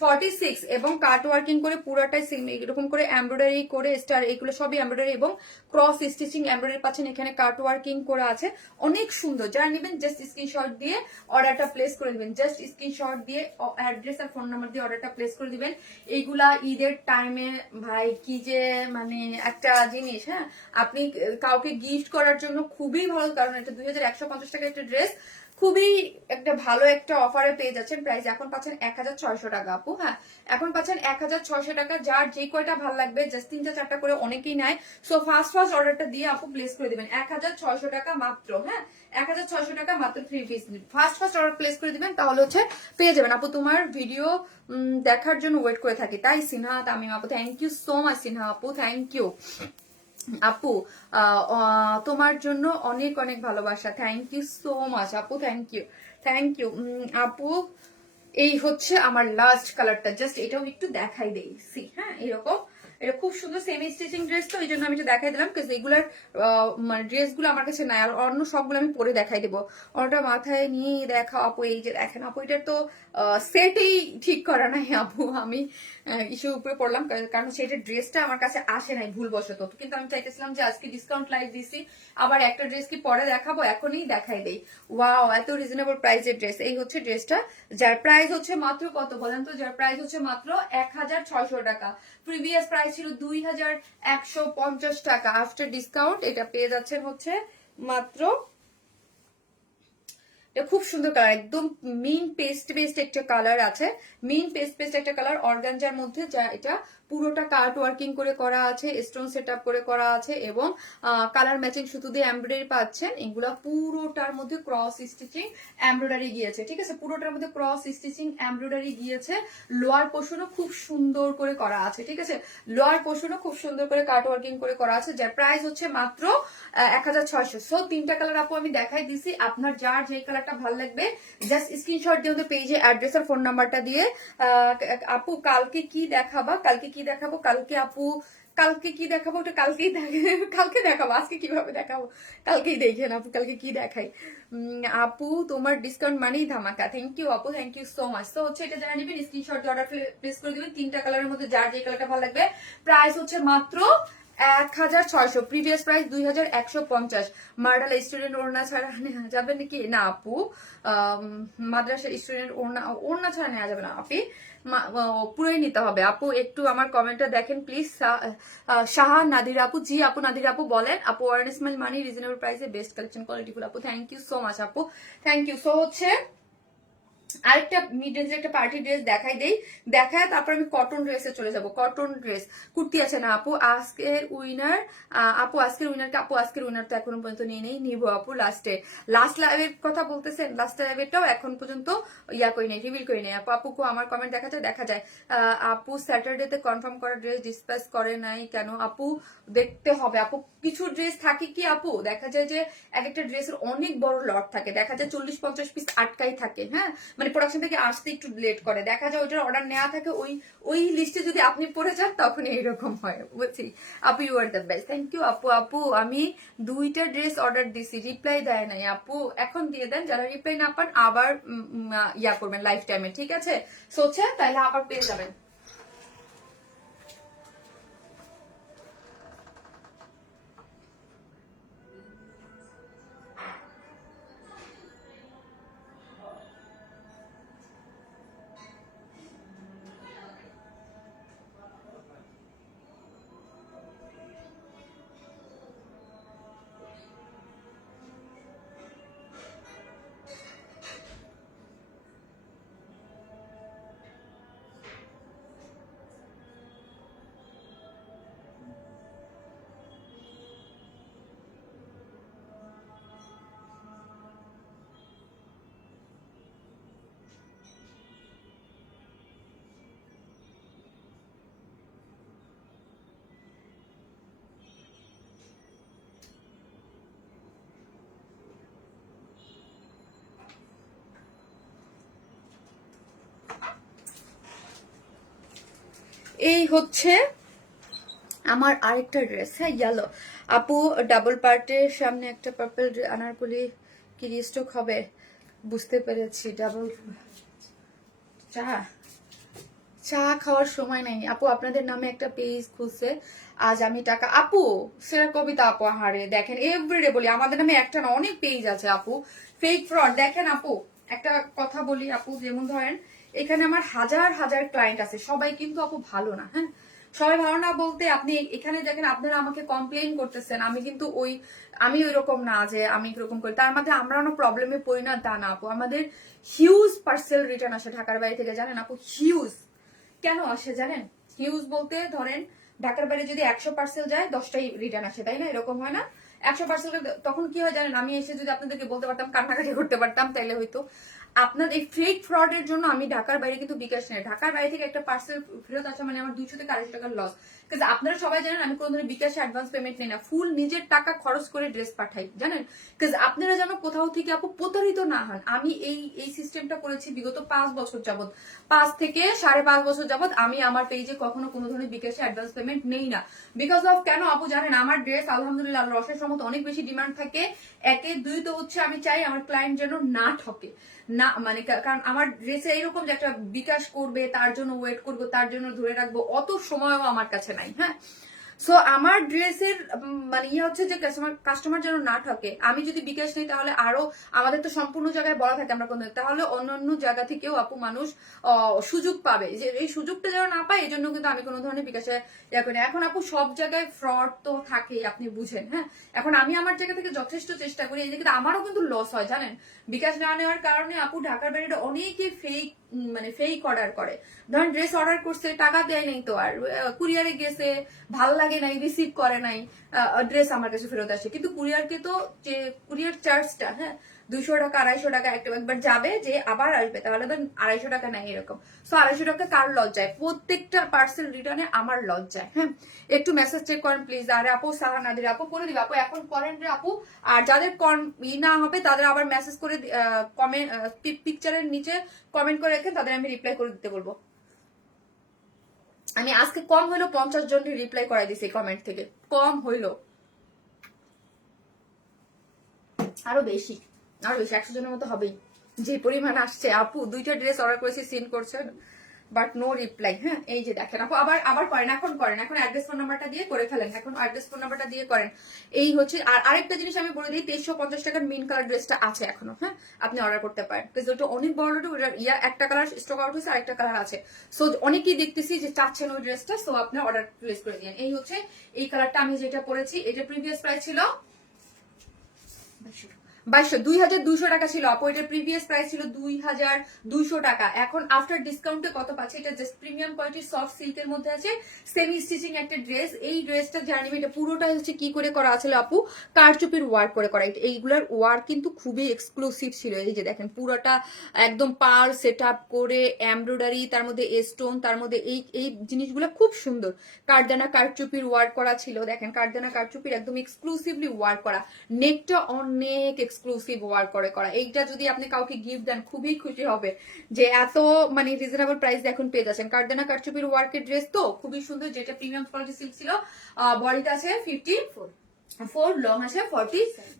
46 এবং কাট ওয়ার্কিং করে পুরাটাই সেম এরকম করে এমব্রয়ডারি করে স্টার, এগুলো সবই এমব্রয়ডারি এবং ক্রস স্টিচিং এমব্রয়ডারি পাচ্ছেন। এখানে কাট ওয়ার্কিং করা আছে, অনেক সুন্দর। যারা নেবেন জাস্ট স্ক্রিনশট দিয়ে অর্ডারটা প্লেস করে দিবেন, জাস্ট স্ক্রিনশট দিয়ে অ্যাড্রেস আর ফোন নাম্বার দিয়ে অর্ডারটা প্লেস করে দিবেন। এইগুলা ঈদের টাইমে ভাই কি যে মানে একটা জিনিস, হ্যাঁ আপনি কাউকে গিফট করার জন্য খুবই ভালো, কারণ এটা 2150 টাকা একটা ড্রেস, খুবই একটা ভালো একটা অফারে পেয়ে যাচ্ছেন। প্রাইস এখন পাচ্ছেন 1600 টাকা আপু। হ্যাঁ, এখন পাচ্ছেন 1600 টাকা। যার যে কয়টা ভালো লাগবে জাস্ট 3টা 4টা করে অনেকেই নেয়, সো ফার্স্ট অর্ডারটা দিয়ে আপু প্লেস করে দিবেন 1600 টাকা মাত্র। হ্যাঁ, 1600 টাকা মাত্র 3 পিস ফার্স্ট অর্ডার প্লেস করে দিবেন, তাহলে হচ্ছে পেয়ে যাবেন। আপু তোমার ভিডিও দেখার জন্য ওয়েট করে থাকি, তাই সিনহা তামিম আপু, thank you so much Sinha আপু, থ্যাংক ইউ আপু। তোমার জন্য অনেক অনেক ভালোবাসা, থ্যাংক ইউ সো মাচ আপু, থ্যাংক ইউ থ্যাংক ইউ আপু। এই হচ্ছে আমার লাস্ট কালারটা, জাস্ট এটাও একটু দেখাই দেই। সি হ্যাঁ, এরকম এটা খুব সুন্দর সেমি স্টিচিং ড্রেস, তো এই জন্য আমি এটা দেখাই দিলাম, কারণ এগুলার মানে ড্রেসগুলো আমার কাছে নাই, আর অন্য সবগুলো আমি পরে দেখাই দেবো। অন্যটা মাথায় নিয়ে দেখা আপু, এই যে দেখেন আপু, এটার তো সেটেই ঠিক করা নাই আপু। আমি ইস্যু উপরে পড়লাম, কারণ সেটার ড্রেসটা আমার কাছে আসে নাই ভুলবশত, কিন্তু আমি চাইতেছিলাম যে আজকে ডিসকাউন্ট লাইভ দিছি, আবার একটা ড্রেস কি পরে দেখাবো, এখনই দেখাই দেই। ওয়াও, এত রিজনেবল প্রাইসের ড্রেস। এই হচ্ছে ড্রেসটা, যার প্রাইস হচ্ছে মাত্র কত বলেন তো, যার প্রাইস হচ্ছে মাত্র 1600 টাকা। প্রিভিয়াস প্রাইস ছিল 2150 টাকা। আফটার ডিসকাউন্ট এটা পেয়ে যাচ্ছেন হচ্ছে মাত্র, এটা খুব সুন্দর কালার, একদম মিন পেস্ট একটা কালার আছে, মিন পেস্ট একটা কালার অর্গানজার মধ্যে, যা এটা পুরোটা কাট ওয়ার্কিং করে করা আছে, স্টোন সেট আপ করে করা আছে এবং কালার ম্যাচিং সুতো দিয়ে এমব্রয়ডারি পাচ্ছেন। এগুলা পুরোটার মধ্যে ক্রস স্টিচিং এমব্রয়ডারি গিয়েছে, ঠিক আছে, পুরোটার মধ্যে ক্রস স্টিচিং এমব্রয়ডারি গিয়েছে। লোয়ার পোর্শনও খুব সুন্দর করে করা আছে, ঠিক আছে, লোয়ার পোর্শনও খুব সুন্দর করে কাট ওয়ার্কিং করে করা আছে, যার প্রাইস হচ্ছে মাত্র 1600। সো 3টা কালার আপু আমি দেখাই দিছি, আপনার যার যে কালারটা ভালো লাগবে জাস্ট স্ক্রিনশট দিয়ে ওদের পেজে অ্যাড্রেস আর ফোন নাম্বারটা দিয়ে আপু কালকে কি দেখাবা, কালকে কি দেখাবো, কালকে আপু কালকে কি দেখাবো ওটা কালকেই কালকে দেখাবো, আজকে কিভাবে দেখাবো, কালকেই দেখেন আপু কালকে কি দেখাই। আপু তোমার ডিসকাউন্ট মানেই ধামাকা, থ্যাংক ইউ আপু, থ্যাংক ইউ সো মাচ। তো হচ্ছে এটা যারা নেবেন স্ক্রিনশট দিয়ে অর্ডার প্লেস করে দিবেন, 3টা কালারের মধ্যে যার যে কালারটা ভালো লাগবে। প্রাইস হচ্ছে মাত্র 1600, প্রিভিয়াস প্রাইস 2150। মার্ডাল স্টুডেন্ট ওড়না ছাড়া নেওয়া যাবে নাকি? না আপু, মাদ্রাসা স্টুডেন্ট ওড়না ছাড়া নেওয়া যাবে না আপি, পুরোই নিতে হবে আপু। একটু আমার কমেন্টটা দেখেন প্লিজ। শাহা নাদির আপু, জি আপু নাদির আপু বলেন। আপু ওয়ারেন স্মাইল মানি রিজনেবল প্রাইসে বেস্ট কালেকশন কোয়ালিটিফুল আপু, থ্যাংক ইউ সো মাচ আপু, থ্যাংক ইউ। সো হচ্ছে আরেকটা মিড রেঞ্জের একটা পার্টি ড্রেস দেখাই দেই, দেখায় তারপর আমি কটন ড্রেসে চলে যাব। কটন ড্রেস কুর্তি আছে না আপু? আজকের উইনার আপু, আজকের উইনারকে আপু, আজকের উইনার তো এখনো পর্যন্ত নিয়ে নেই, নিবো আপু লাস্ট লাইভের কথা বলতেছেন, লাস্ট লাইভেরটাও এখন পর্যন্ত করি নাই, রিভিল করি নাই আপু। আপুকে আমার কমেন্ট দেখা যায় আপু স্যাটারডেতে কনফার্ম করা ড্রেস ডিসপ্যাচ করে নাই কেন আপু? দেখতে হবে আপু, কিছু ড্রেস থাকে কি আপু, দেখা যায় যে এক একটা ড্রেসের অনেক বড় লট থাকে, দেখা যায় 40-50 পিস আটকাই থাকে, হ্যাঁ, মানে প্রোডাকশন থেকে আসতে একটু লেট করে, দেখা যায় ওইটার অর্ডার নেওয়া থাকে, ওই লিস্টে যদি আপনি পড়ে যান তখন এইরকম হয়, বুঝছি আপু। You are the best, thank you আপু। আপু আমি 2টা ড্রেস অর্ডার দিছি, রিপ্লাই দেয় নাই আপু, এখন দিয়ে দেন, যারা রিপ্লাই না পান আবার করবেন লাইফ টাইমে, ঠিক আছে, সোচে তাহলে আবার পেয়ে যাবেন। এই হচ্ছে আমার আরেকটা ড্রেস, হ্যাঁ ইয়েলো আপু, ডাবল পার্টের সামনে একটা পার্পল আনারকলি কি রিস্টক হবে? বুঝতে পেরেছি, ডাবল চা চা খাওয়ার সময় নাই আপু, আপনাদের নামে একটা পেজ খুলছে, আজ আমি টাকা আপু, সেরা কবিতা আপু, হারে দেখেন এভরিডে বলি আমাদের নামে একটা না অনেক পেজ আছে আপু, ফেক ফ্রড। দেখেন আপু একটা কথা বলি আপু, যেমন ধরেন এখানে আমার হাজার হাজার ক্লায়েন্ট আছে, সবাই কিন্তু আপু ভালো না, হ্যাঁ, সবাই ভালো না বলতে আপনি এখানে দেখেন আপনারা আমাকে কমপ্লেইন করতেছেন, আমি কিন্তু আমি ওই রকম না যে আমি এরকম করি, তার মধ্যে আমরা প্রবলেমে পড়ি না তা না আপু। আমাদের হিউজ পার্সেল রিটার্ন আসে ঢাকার বাইরে থেকে, জানেন আপু, হিউজ কেন আসে জানেন? হিউজ বলতে ধরেন ঢাকার বাইরে যদি 100 পার্সেল যায় 10টাই রিটার্ন আসে, তাই না? এরকম হয় না? 100 পার্সেল তখন কি হয় জানেন? আমি এসে যদি আপনাদেরকে বলতে পারতাম, কান্নাকাটি করতে পারতাম, তাইলে হয়তো আপনার এই ফেক ফ্রডের জন্য আমি ঢাকার বাইরে কিন্তু বিকাশ নেই, ঢাকার বাইরে থেকে একটা পার্সেল ফেরত আসা মানে আমার 200 থেকে 250 টাকার লস। কারণ আপনারা সবাই জানেন আমি কোনো ধরনের বিকাশে অ্যাডভান্স পেমেন্ট নেই না, ফুল নিজের টাকা খরচ করে ড্রেস পাঠাই, জানেন? কারণ আপনারা যেন কোথাও থেকে আপু প্রতারিত না হন। আমি এই সিস্টেমটা করেছি বিগত 5 বছর যাবত, 5 থেকে 5.5 বছর যাবত আমি আমার পেজে কখনো কোনো ধরনের বিকাশে অ্যাডভান্স পেমেন্ট নেই না। বিকজ অফ কেন আপু জানেন? আমার ড্রেস আলহামদুলিল্লাহ আল্লাহর রসের সম্মত অনেক বেশি ডিমান্ড থাকে, একে, 2 তো হচ্ছে আমি চাই আমার ক্লায়েন্ট যেন না ঠকে না, মানে কারণ আমার ড্রেসে এইরকম যে একটা বিকাশ করবে, তার জন্য ওয়েট করবো, তার জন্য ধরে রাখবো, অত সময়ও আমার কাছে নাই, হ্যাঁ। সো আমার ড্রেসের মানে ইয়ে হচ্ছে যে কাস্টমার যেন না ঠকে। আমি যদি বিকাশ নেই তাহলে আরো আমাদের তো সম্পূর্ণ জায়গায় বলা থাকে আমরা কোনো, তাহলে অন্যান্য জায়গা থেকেও আপু মানুষ সুযোগ পাবে, যে এই সুযোগটা যেন না পায় এই জন্য কিন্তু আমি কোনো ধরনের বিকাশে ইয়ে করি না। এখন আপু সব জায়গায় ফ্রড তো থাকেই, আপনি বুঝেন। হ্যাঁ, এখন আমি আমার জায়গা থেকে যথেষ্ট চেষ্টা করি, এই যে কিন্তু আমারও কিন্তু লস হয় জানেন, বিকাশ না নেওয়ার কারণে আপু ঢাকার বাইরে অনেকে ফেক মানে ফেক অর্ডার করে। ধরেন ড্রেস অর্ডার করছে, টাকা দেয় নাই তো, আর কুরিয়ারে গেছে, ভাল লাগে নাই, রিসিভ করে নাই, ড্রেস আমার কাছে ফেরত আসে। কিন্তু কুরিয়ারকে তো যে কুরিয়ার চার্জটা, হ্যাঁ 200 টাকা 250 টাকা একবার যাবে, যে আবার আসবে, তাহলে ধরেন 250 টাকা নেয় এরকম। সো 250 টাকা কার লজ্জায়? প্রত্যেকটা পার্সেল রিটার্নে আমার লজ্জায়। হ্যাঁ, একটু মেসেজ চেক করেন প্লিজ। আরে আপু সাহা নাদির আপু করে দিবে, আপু এখন করেন রে আপু। আর যাদের না হবে তাদের আবার মেসেজ করে কমেন্ট পিকচারের নিচে কমেন্ট করে রেখে তাদের আমি রিপ্লাই করে দিতে বলবো। আমি আজকে কম হইলো 50 জনকে রিপ্লাই করাই দিছি কমেন্ট থেকে, কম হইলো, আরো বেশি 100 জনের মতো হবেই, যে পরিমাণ আসছে। আপু 2টা ড্রেস অর্ডার করেছি, সিন করছেন বাট নো রিপ্লাই। হ্যাঁ, এই যে দেখেন আপু, আবার আবার করেন, এখন করেন, এখন অ্যাড্রেস ফোন নাম্বারটা দিয়ে করে ফেলেন, এখন অ্যাড্রেস ফোন নাম্বারটা দিয়ে করেন। এই হচ্ছে। আর আরেকটা জিনিস আমি বলে দিই, 2350 টাকার মিন কালার ড্রেসটা আছে এখনো। হ্যাঁ, আপনি অর্ডার করতে পারেন, বিকজ ওটা অনেক বড়, ওটা ইয়া একটা কালার স্টক আউট হয়েছে, আরেকটা কালার আছে। সো অনেকেই দেখতেছি যে চাচ্ছেন ওই ড্রেসটা, সো আপনি অর্ডার প্লেস করে দিন। এই হচ্ছে এই কালারটা আমি যেটা পরেছি, এটা প্রিভিয়াস প্রাইস ছিল 2200 টাকা ছিল আপু, এটার প্রিভিয়াস প্রাইস ছিল 2200 টাকা। এখন আফটার ডিসকাউন্টে কত পাচ্ছে? এটা জাস্ট প্রিমিয়াম কোয়ালিটি সফট সিল্কের মধ্যে আছে, সেমি স্টিচিং একটা ড্রেস। এই ড্রেসটা জানি এটা পুরোটা হচ্ছে কি করে করা আছে আপু, কারচুপির ওয়ার্ক করে করা। এইগুলার ওয়ার্ক কিন্তু খুবই এক্সক্লুসিভ ছিল। এই যে দেখেন পুরোটা একদম পার সেট আপ করে এমব্রয়ডারি, তার মধ্যে স্টোন, তার মধ্যে এই এই জিনিসগুলো খুব সুন্দর। কারদানা কারচুপির ওয়ার্ক করা ছিল, দেখেন কারদানা কারচুপির একদম এক্সক্লুসিভলি ওয়ার্ক করা। নেকটা অনেক এক্সক্লুসিভ ওয়ার্ক করে করা। এইটা যদি আপনি কাউকে গিফট দেন খুবই খুশি হবে, যে এত মানে রিজনেবল প্রাইস এখন পেয়ে যাচ্ছেন। কারদানা কারচুপির ওয়ার্কের ড্রেস তো খুবই সুন্দর, যেটা প্রিমিয়াম কোয়ালিটি সিল্ক ছিল। বডিতে আছে 54, লং আছে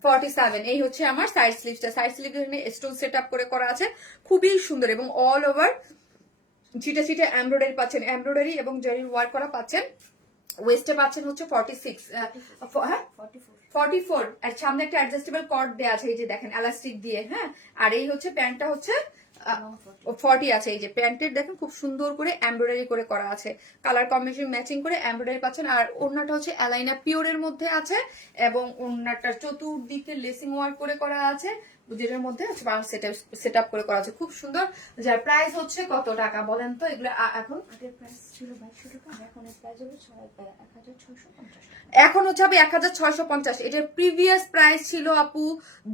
47। এই হচ্ছে আমার সাইড স্লিভসটা। Side sleeve stone set up করে করা আছে, খুবই সুন্দর, এবং অল ওভার ছিটে ছিটে এমব্রয়ডারি পাচ্ছেন, এমব্রয়ডারি এবং জারির ওয়ার্ক করা পাচ্ছেন। ওয়েস্টে পাচ্ছেন হচ্ছে 46, হ্যাঁ 44, আর সামনে একটা অ্যাডজাস্টেবল কর্ড দেওয়া আছে, এই যে দেখেন এলাস্টিক দিয়ে। হ্যাঁ, আর এই হচ্ছে প্যান্টটা হচ্ছে 40 আছে। এই যে প্যান্টের দেখেন খুব সুন্দর করে এমব্রয়ডারি করে করা আছে, কালার কম্বিনেশন ম্যাচিং করে এমব্রয়ডারি পাচ্ছেন। আর ওড়নাটা হচ্ছে অ্যালাইনা পিওরের মধ্যে আছে, এবং ওড়নাটার চতুর্দিকে লেসিং ওয়ার্ক করে করা আছে, যেটার মধ্যে সেট আপ করে করা আছে, খুব সুন্দর। যার প্রাইস হচ্ছে কত টাকা বলেন তো? এগুলো এখন প্রাইস ছিল 2200 টাকা, এখন এর প্রাইস হলো 1650। এখন হচ্ছে আপু 1650। এটার প্রিভিয়াস প্রাইস ছিল আপু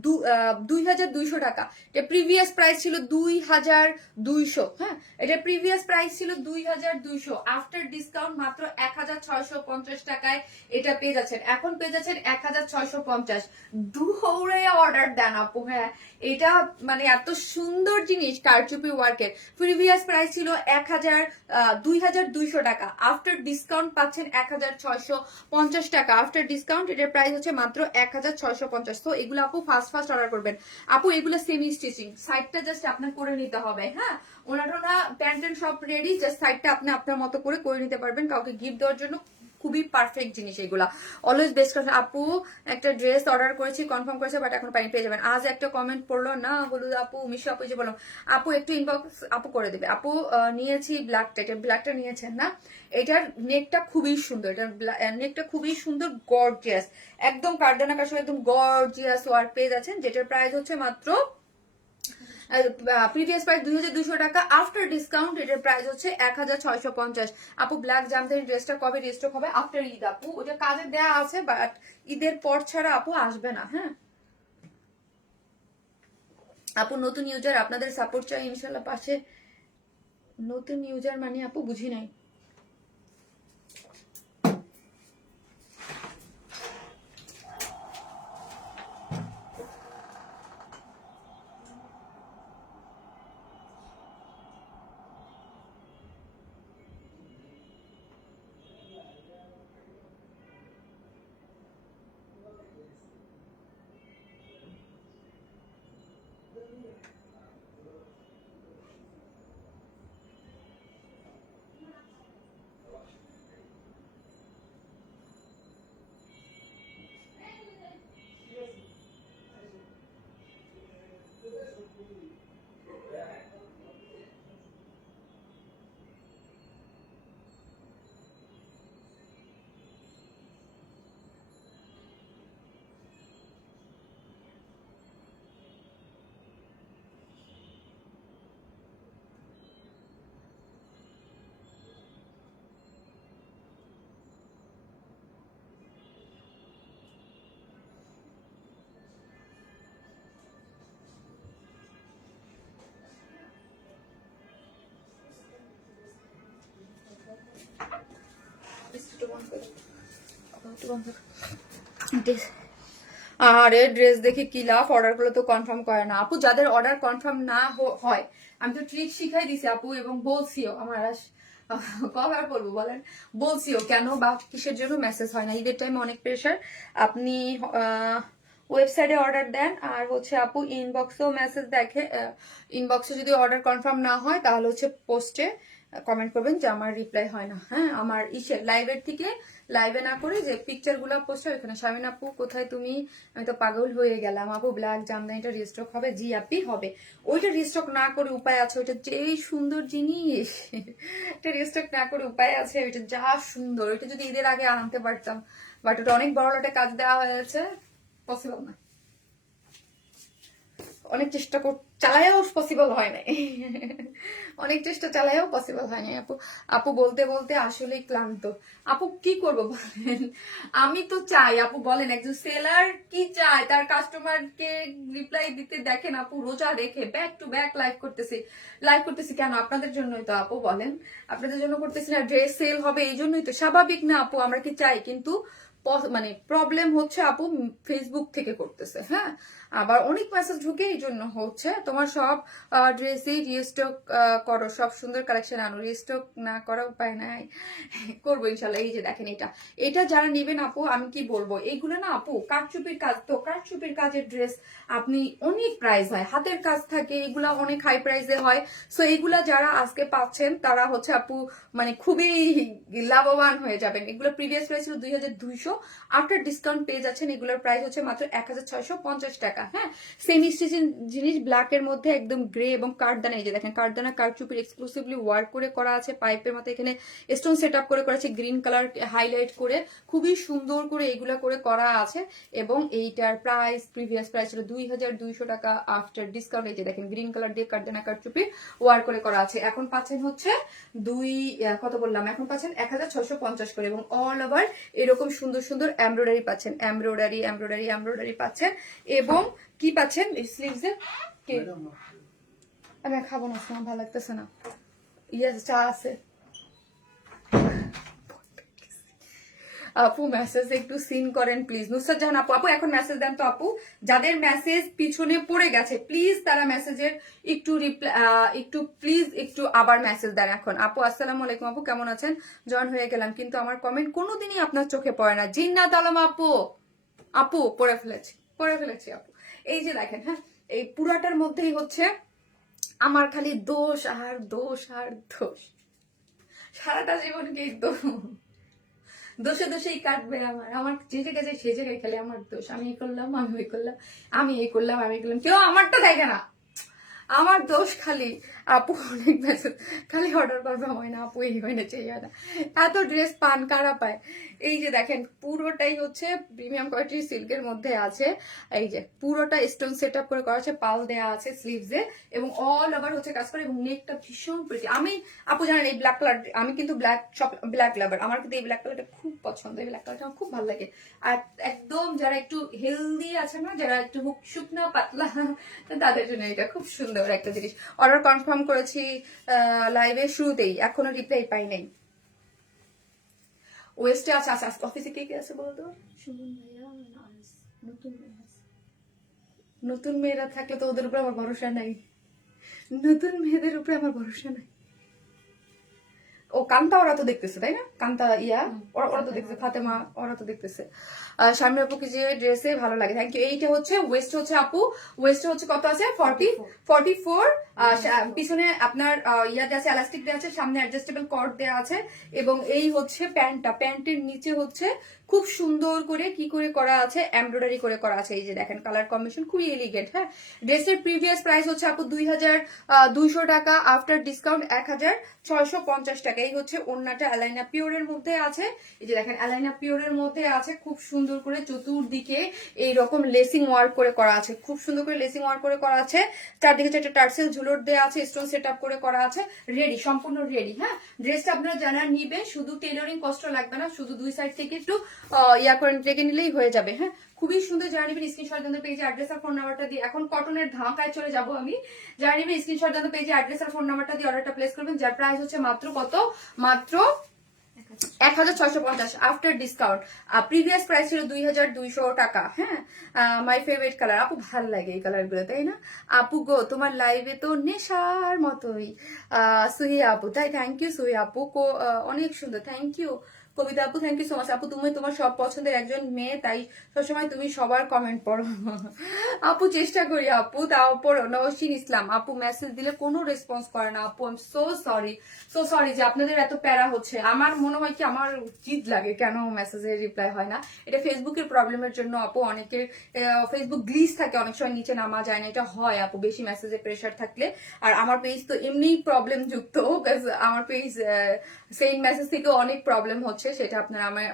2200 টাকা। এটা প্রিভিয়াস প্রাইস ছিল 2200। হ্যাঁ, এটার প্রিভিয়াস প্রাইস ছিল 2200, আফটার ডিসকাউন্ট মাত্র 1650 টাকায় এটা পেয়ে যাচ্ছেন। এখন পেয়ে যাচ্ছেন 1650। দৌড়ে অর্ডার দেন আপু। হ্যাঁ, এটা মানে এত সুন্দর জিনিস, কারচুপি ওয়ার্কের। প্রিভিয়াস প্রাইস ছিল 2200 টাকা, আফটার ডিসকাউন্ট পাচ্ছেন 1650 টাকা। আফটার ডিসকাউন্ট এটার প্রাইস হচ্ছে মাত্র 1650। তো এগুলো আপু ফার্স্ট অর্ডার করবেন। আপু এগুলো সেমি স্টিচিং, সাইডটা জাস্ট আপনার করে নিতে হবে। হ্যাঁ, ওনারা প্যান্ট এন্ড সব রেডি, জাস্ট সাইডটা আপনি আপনার মতো করে নিতে পারবেন, কাউকে গিফট দেওয়ার জন্য খুবই পারফেক্ট জিনিস এগুলা। Always best. আপু একটা ড্রেস অর্ডার করেছি, কনফার্ম করেছে, বাট এখন পানি পেয়ে যাবেন। আজ একটা কমেন্ট পড়লো না, হলুদ আপু মিশু আপু, যে বললাম আপু একটু ইনবক্স আপু করে দেবে। আপু নিয়েছি ব্ল্যাকটা, এটা ব্ল্যাকটা নিয়েছেন না? এটার নেকটা খুবই সুন্দর, এটার নেকটা খুবই সুন্দর, গর্জিয়াস, একদম কারদানা কাশো, একদম গর্জিয়াস ওয়ার্ক পেয়ে যাচ্ছেন, যেটার প্রাইস হচ্ছে মাত্র প্রিভিয়াস প্রাইস 2200 টাকা, আফটার ডিসকাউন্ট এটার প্রাইস হচ্ছে 1650। আপু ব্ল্যাক জামদানি ড্রেসটা কবে রিস্টক হবে? আফটার ঈদ আপু, ওটা কাজে দেয়া আছে, বাট ঈদের পর ছাড়া আপু আসবে না। হ্যাঁ আপু, নতুন ইউজার, আপনাদের সাপোর্ট চাই ইনশাল্লাহ পাশে। নতুন ইউজার মানে আপু বুঝি নাই। একটু বন্ধ কর। আরে ড্রেস দেখে কি লাভ, অর্ডার করলে তো কনফার্ম করে না আপু। যাদের অর্ডার কনফার্ম না হয়, আমি তো ট্রিক শিখাই দিছি আপু, এবং বলছিও আমার কবার বলবো বলেন, বলছিও কেন বা কিসের জন্য মেসেজ হয় না। ঈদের টাইমে অনেক প্রেশার। আপনি ওয়েবসাইটে অর্ডার দেন আর হচ্ছে আপু ইনবক্সেও মেসেজ দেখে, ইনবক্সে যদি অর্ডার কনফার্ম না হয় তাহলে হচ্ছে পোস্টে কমেন্ট করবেন যে আমার রিপ্লাই হয় না। হ্যাঁ, আমার লাইভের থেকে লাইভে না করে যে পিকচার গুলা পোস্ট হয় ওখানে, শামিন আপু কোথায় তুমি, আমি তো পাগল হয়ে গেলাম আপু, ব্ল্যাক জামদানিটা রিস্টক হবে? জি আপি হবে। ওইটা রিস্টক না করে উপায় আছে, ওইটা যেই সুন্দর জিনিস, এটা রিস্টক না করে উপায় আছে, ওইটা যা সুন্দর, ওইটা যদি ঈদের আগে আনতে পারতাম, বাট ওটা অনেক বড় একটা কাজ দেওয়া হয়েছে, পসিবল না। অনেক চেষ্টা চালায়ও পসিবল হয় নাই, অনেক চেষ্টা চালায়ও পসিবল হয় নাই আপু। আপু বলতে বলতে আসলে ক্লান্ত আপু, কি করব বলেন। আমি তো চাই আপু, বলেন একজন সেলার কি চায়, তার কাস্টমারকে রিপ্লাই দিতে দেখেন আপু, রোজা রেখে ব্যাক টু ব্যাক লাইভ করতেছি কেন? আপনাদের জন্যই তো আপু, বলেন আপনাদের জন্য করতেছি না? ড্রেস সেল হবে এই জন্যই তো, স্বাভাবিক না আপু? আমরা কি চাই, কিন্তু মানে প্রবলেম হচ্ছে আপু ফেসবুক থেকে করতেছে। হ্যাঁ, আবার অনেক মেসেজ ঢুকে, এই জন্য হচ্ছে তোমার সব ড্রেসই রিস্টক করো, সব সুন্দর কালেকশন আনো, রিস্টক না করা উপায় নাই, করবো ইনশাল্লাহ। এই যে দেখেন, এটা যারা নেবেন আপু, আমি কি বলবো, এইগুলো না আপু কারচুপির কাজ, তো কারচুপির কাজের ড্রেস আপনি অনেক প্রাইস হয়, হাতের কাজ থাকে, এগুলা অনেক হাই প্রাইসে হয়। সো এইগুলা যারা আজকে পাচ্ছেন তারা হচ্ছে আপু মানে খুবই লাভবান হয়ে যাবেন। এগুলো প্রিভিয়াস প্রাইস ছিল 2200, আফটার ডিসকাউন্ট পেয়ে যাচ্ছেন এগুলোর প্রাইস হচ্ছে মাত্র 1650 টাকা। হ্যাঁ, সেমি স্টিচিং জিনিস, ব্ল্যাক এর মধ্যে একদম গ্রে এবং কাঠদানা, এই যে দেখেন কাঠদানা কারচুপির এক্সক্লুসিভলি ওয়ার্ক করে করা আছে, পাইপের মতো এখানে স্টোন সেট আপ করে করা আছে, গ্রিন কালার হাইলাইট করে খুবই সুন্দর করে এগুলা করে করা আছে। এবং এইটার প্রাইস প্রিভিয়াস প্রাইস ছিল 2200 টাকা, আফটার ডিসকাউন্ট এই যে দেখেন গ্রিন কালার দিয়ে কাঠদানা কারচুপি ওয়ার্ক করে করা আছে। এখন পাচ্ছেন হচ্ছে কত বললাম, এখন পাচ্ছেন 1650 করে, এবং অল ওভার এরকম সুন্দর সুন্দর এমব্রয়ডারি পাচ্ছেন, এমব্রয়ডারি পাচ্ছেন। এবং কি পাচ্ছেন স্লিভসে, আমি খাবো না, শোনা ভালো লাগতেছে না, চা আছে। আপু মেসেজ একটু সিন করেন প্লিজ। নুসরাত জাহান আপু, এখন মেসেজ দেন তো আপু, যাদের মেসেজ পিছনে পড়ে গেছে প্লিজ তারা মেসেজের একটু রিপ্লাই, একটু আবার মেসেজ দেন এখন। আপু আসসালামু আলাইকুম আপু, কেমন আছেন? জয়েন হয়ে গেলাম, কিন্তু আমার কমেন্ট কোনোদিনই আপনার চোখে পড়ে না। জিন্নাত আলম আপু পড়ে ফেলেছি আপু। এই যে দেখেন, হ্যাঁ, এই পুরাটার মধ্যেই হচ্ছে আমার খালি দোষ আর দোষ আর দোষ, সারাটা জীবনকে দোষেই কাটবে। আমার যে জায়গায় যাই সেই জায়গায় খালি আমার দোষ, আমি এই করলাম, আমি ওই করলাম, আমি এই করলাম, আমি এই করলাম, কেউ আমারটা দেখে না, আমার দোষ খালি। আপু অনেক মেসেজ, খালি অর্ডার করবে হয় না আপু, এই হয় না, চাই হয় না, এত ড্রেস পান কারা পায়। এই যে দেখেন পুরোটাই হচ্ছে প্রিমিয়াম কোয়ালিটির সিল্কের মধ্যে আছে, এই যে পুরোটা স্টোন সেট আপ করে করা আছে, পাল দেওয়া আছে স্লিভসে, এবং অল ওভার হচ্ছে কাজ করে, এবং নেকটা ভীষণ প্রিটি। আমি আপু জানেন এই ব্ল্যাক কালার, আমি কিন্তু ব্ল্যাক লাভার, আমার কিন্তু এই ব্ল্যাক কালারটা খুব পছন্দ, এই ব্ল্যাক কালারটা আমার খুব ভালো লাগে। আর একদম যারা একটু হেলদি আছে না, যারা একটু শুকনা পাতলা, তাদের জন্য এটা খুব সুন্দর একটা জিনিস। অর্ডার কনফার্ম করেছি লাইভের শুরুতেই, এখনো রিপ্লাই পাই নাই। ওয়েস্টে আছে, অফিসে কে কে আছে বলো তো? নতুন মেয়েরা থাকলে তো ওদের উপর আমার ভরসা নাই, নতুন মেয়েদের উপরে আমার ভরসা নাই। ও কান্তা ওরা তো দেখতেছে তাই না, কান্তা ওরা তো দেখতেছে, ফাতেমা ওরা তো দেখতেছে। শারমিন আপুকে যে ড্রেসে ভালো লাগে, থ্যাংক ইউ। এইটা হচ্ছে ওয়েস্ট হচ্ছে আপু, ওয়েস্ট হচ্ছে কত আছে 44, পিছনে আপনার দেওয়া আছে, এলাস্টিক দেওয়া আছে, সামনে অ্যাডজাস্টেবল কর্ড দেওয়া আছে, এবং এই হচ্ছে প্যান্টের নিচে হচ্ছে খুব সুন্দর করে কি করে করা আছে, এমব্রয়ডারি করে করা আছে। এই যে দেখেন কালার কম্বিনেশন খুবই এলিগেন্ট। হ্যাঁ, ড্রেসের প্রিভিয়াস প্রাইস হচ্ছে আপু 2200 টাকা, আফটার ডিসকাউন্ট 1650 টাকা। এই হচ্ছে ওড়নাটা অ্যালাইনা পিওরের মধ্যে আছে, এই যে দেখেন অ্যালাইনা পিওরের মধ্যে আছে, খুব সুন্দর করে চতুর্দিকে এইরকম লেসিং ওয়ার্ক করে করা আছে, খুব সুন্দর করে লেসিং ওয়ার্ক করে করা আছে, চারদিকে চারটা টার্সেল ঝুলোর দেওয়া আছে, স্টোন সেট আপ করে করা আছে, রেডি, সম্পূর্ণ রেডি। হ্যাঁ, ড্রেসটা আপনারা যারা নিবেন শুধু টেলরিং কষ্ট লাগবে না, শুধু দুই সাইড থেকে একটু করে রেখে নিলেই হয়ে যাবে। হ্যাঁ, খুবই সুন্দর। যারা নিবেন স্ক্রিনশট দেন পেজে অ্যাড্রেস আর ফোন নাম্বারটা দিয়ে, এখন কটনের ধামাকায় চলে যাব আমি। যারা নিবেন স্ক্রিনশট দেন পেজে অ্যাড্রেস আর ফোন নাম্বারটা দিয়ে অর্ডারটা প্লেস করবেন, যার প্রাইস হচ্ছে মাত্র কত, মাত্র 1650 আফটার ডিসকাউন্ট। প্রিভিয়াস প্রাইস ছিল 2200 টাকা। হ্যাঁ, মাই ফেভারিট কালার আপু, ভাল লাগে এই কালার গুলো, তাই না আপু গো? তোমার লাইভে তো নেশার মতোই। সুহি আপু, তাই থ্যাংক ইউ সুহি আপু, অনেক সুন্দর, থ্যাংক ইউ কবিতা আপু, থ্যাংক ইউ সো মাচ আপু। তুমি তোমার সব পছন্দের একজন মেয়ে, তাই সবসময় তুমি সবার কমেন্ট পড়ো। আপু চেষ্টা করি আপু, তাও পড়ো। নওশিন ইসলাম আপু, মেসেজ দিলে কোনো রেসপন্স করে না আপু, আই এম সো সরি যে আপনাদের এত প্যারা হচ্ছে। আমার মনে হয় কি আমার জিদ লাগে কেন মেসেজের রিপ্লাই হয় না। এটা ফেসবুকের প্রবলেমের জন্য আপু, অনেকের ফেসবুক গ্লিচ থাকে, অনেক সময় নিচে নামা যায় না, এটা হয় আপু বেশি মেসেজের প্রেশার থাকলে। আর আমার পেজ তো এমনি প্রবলেম যুক্ত, আমার পেজ সেম মেসেজ থেকে অনেক প্রবলেম হচ্ছে, সেটা আপনার আমার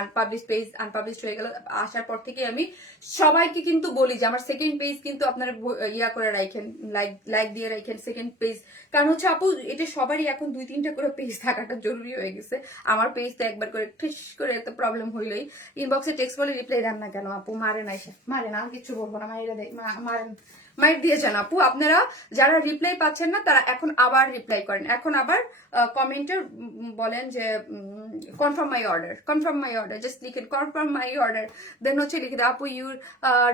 আনপাবলিশ পেজ আনপাবলিশ হয়ে গেল। আসার পর থেকে আমি সবাইকে কিন্তু বলি যে আমার সেকেন্ড পেজ কিন্তু আপনারা ইয়া করে রাখেন, লাইক দিয়ে রাখেন সেকেন্ড পেজ। কারণ হচ্ছে আপু এটা সবারই এখন 2-3টা করে পেজ থাকাটা জরুরি হয়ে গেছে। আমার পেজ তো একবার করে ঠিস করে এত প্রবলেম হইলেই ইনবক্সে টেক্সট বলে রিপ্লাই দেন না কেন আপু? মারে না, এসে মারে না, কিছু বলবো না, মাইরা দেয়, মারেন, মাইক দিয়েছেন আপু। আপনারা যারা রিপ্লাই পাচ্ছেন না তারা এখন আবার রিপ্লাই করেন, এখন আবার কমেন্টে বলেন যে কনফার্ম মাই অর্ডার, জাস্ট লিখেন কনফার্ম মাই অর্ডার, দেন হচ্ছে লিখে দাও আপু your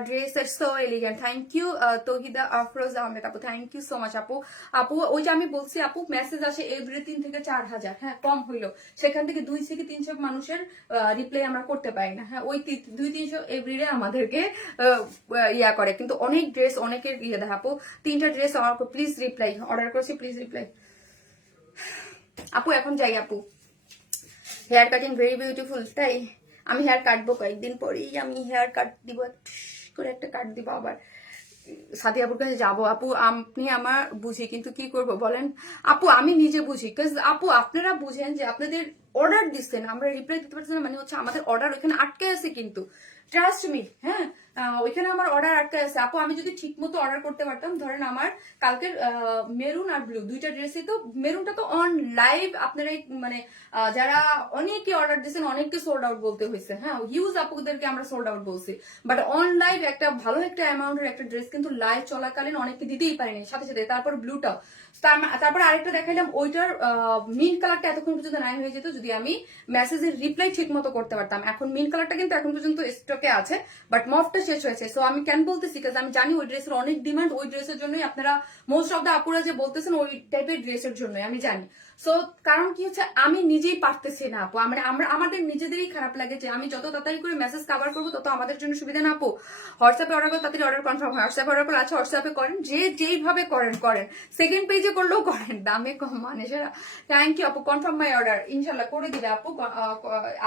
dress are so elegant, thank you Tahida Afroz Ahmed আপু, থ্যাংক ইউ সো মাচ আপু। আপু ওই যে আমি বলছি আপু, মেসেজ আসে এভরি 3 থেকে 4000, হ্যাঁ কম হইলো, সেখান থেকে 2 থেকে 300 মানুষের রিপ্লাই আমরা করতে পারি না। হ্যাঁ, ওই 200-300 এভরিডে আমাদেরকে ইয়া করে, কিন্তু অনেক ড্রেস অনেকের ইয়ে দেয় আপু। 3টা ড্রেস আমার প্লিজ রিপ্লাই, অর্ডার করেছি, প্লিজ রিপ্লাই আপু। এখন যাই আপু, হেয়ার কাটিং ভেরি বিউটিফুল, তাই আমি হেয়ার কাটবো কয়েকদিন পরেই, আমি হেয়ার কাট দিব, করে একটা কাট দিব, আবার সাথী আপুর কাছে যাবো। আপু আপনি আমার বুঝি, কিন্তু কি করব বলেন আপু, আমি নিজে বুঝি, আপু আপনারা বুঝেন যে আপনাদের অর্ডার দিচ্ছেন, আমরা রিপ্লাই দিতে পারছি না, মানে হচ্ছে আমাদের অর্ডার ওইখানে আটকে আছে, কিন্তু ট্রাস্ট মি, হ্যাঁ ওইখানে আমার অর্ডার আটকে আছে আপু। আমি যদি ঠিক মতো অর্ডার করতে পারতাম, ধরেন আমার কালকের মেরুন আর ব্লু 2টা ড্রেসই, তো মেরুনটা তো অন লাইভ আপনারাই মানে যারা অনেকে অর্ডার দিয়েছেন অনেককে সোল্ড আউট বলতে হয়েছে, হ্যাঁ হিউজ আপুদেরকে আমরা সোল্ড আউট বলছি, বাট অন লাইভ একটা ভালো একটা অ্যামাউন্টের একটা ড্রেস কিন্তু লাইভ চলাকালীন অনেককে দিতেই পারেনি সাথে সাথে। তারপর ব্লুটাও, তারপর আরেকটা দেখাইলাম, ওইটার মিন্ট কালারটা এতক্ষণ পর্যন্ত নাই হয়ে যেত যদি আমি মেসেজের রিপ্লাই ঠিক মতো করতে পারতাম। এখন মিন্ট কালারটা কিন্তু এখন পর্যন্ত স্টকে আছে, বাট মফটা শেষ হয়েছে। সো আমি কেন বলতেছি, কারণ আমি জানি ওই ড্রেসের অনেক ডিমান্ড, ওই ড্রেসের জন্যই আপনারা মোস্ট অফ দা আপুরা যে বলতেছেন ওই টাইপের ড্রেসের জন্যই, আমি জানি। সো কারণ কি হচ্ছে, আমি নিজেই পারতেছি না আপু, আমরা আমাদের নিজেদেরই খারাপ লাগে যে আমি যত তাড়াতাড়ি করে মেসেজ কভার করবো তত আমাদের জন্য সুবিধা না আপু। হোয়াটসঅ্যাপে অর্ডার করে তাড়াতাড়ি অর্ডার কনফার্ম হয়, হোয়াটসঅ্যাপে অর্ডার করে আচ্ছা হোয়াটসঅ্যাপে করেন, যে যেইভাবে করেন, সেকেন্ড পেজে করলেও করেন, দামে কম মানে সেরা। থ্যাংক ইউ আপু, কনফার্ম মাই অর্ডার ইনশাল্লাহ করে দিবে আপু।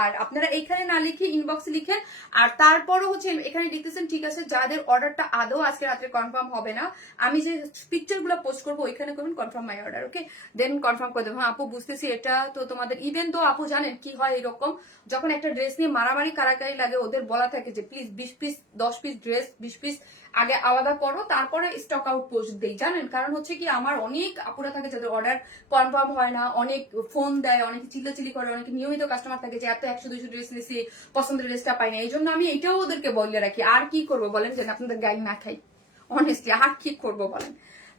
আর আপনারা এখানে না লিখে ইনবক্সে লিখেন, আর তারপরও হচ্ছে এখানে লিখতেছেন ঠিক আছে, যাদের অর্ডারটা আদৌ আজকে রাত্রে কনফার্ম হবে না, আমি যে পিকচার গুলো পোস্ট করবো ওইখানে করবেন confirm my order, okay then confirm করে দেবো। হ্যাঁ আপু বুঝতেছি, এটা তো তোমাদের ইভেন তো আপু জানেন কি হয় এরকম, যখন একটা ড্রেস নিয়ে মারামারি কারাকারি লাগে, ওদের বলা থাকে যে please 20 piece 10 piece dress 20 piece আগে আলাদা করো, তারপরে স্টক আউট পোস্ট দেই, জানেন কারণ হচ্ছে কি আমার অনেক আপুরা থাকে যাদের অর্ডার কনফার্ম হয় না, অনেক ফোন দেয়, অনেক চিল্লাচিল্লি করে, অনেক নিয়মিত কাস্টমার থাকে যে এত 100-200 ড্রেস নিয়েছি পছন্দের ড্রেসটা পাই না, এই জন্য আমি এটাও ওদেরকে বলে রাখি। আর কি করবো বলেন, যেন আপনাদের গাইড না খাই, অনেস্টলি আর কি করবো বলেন।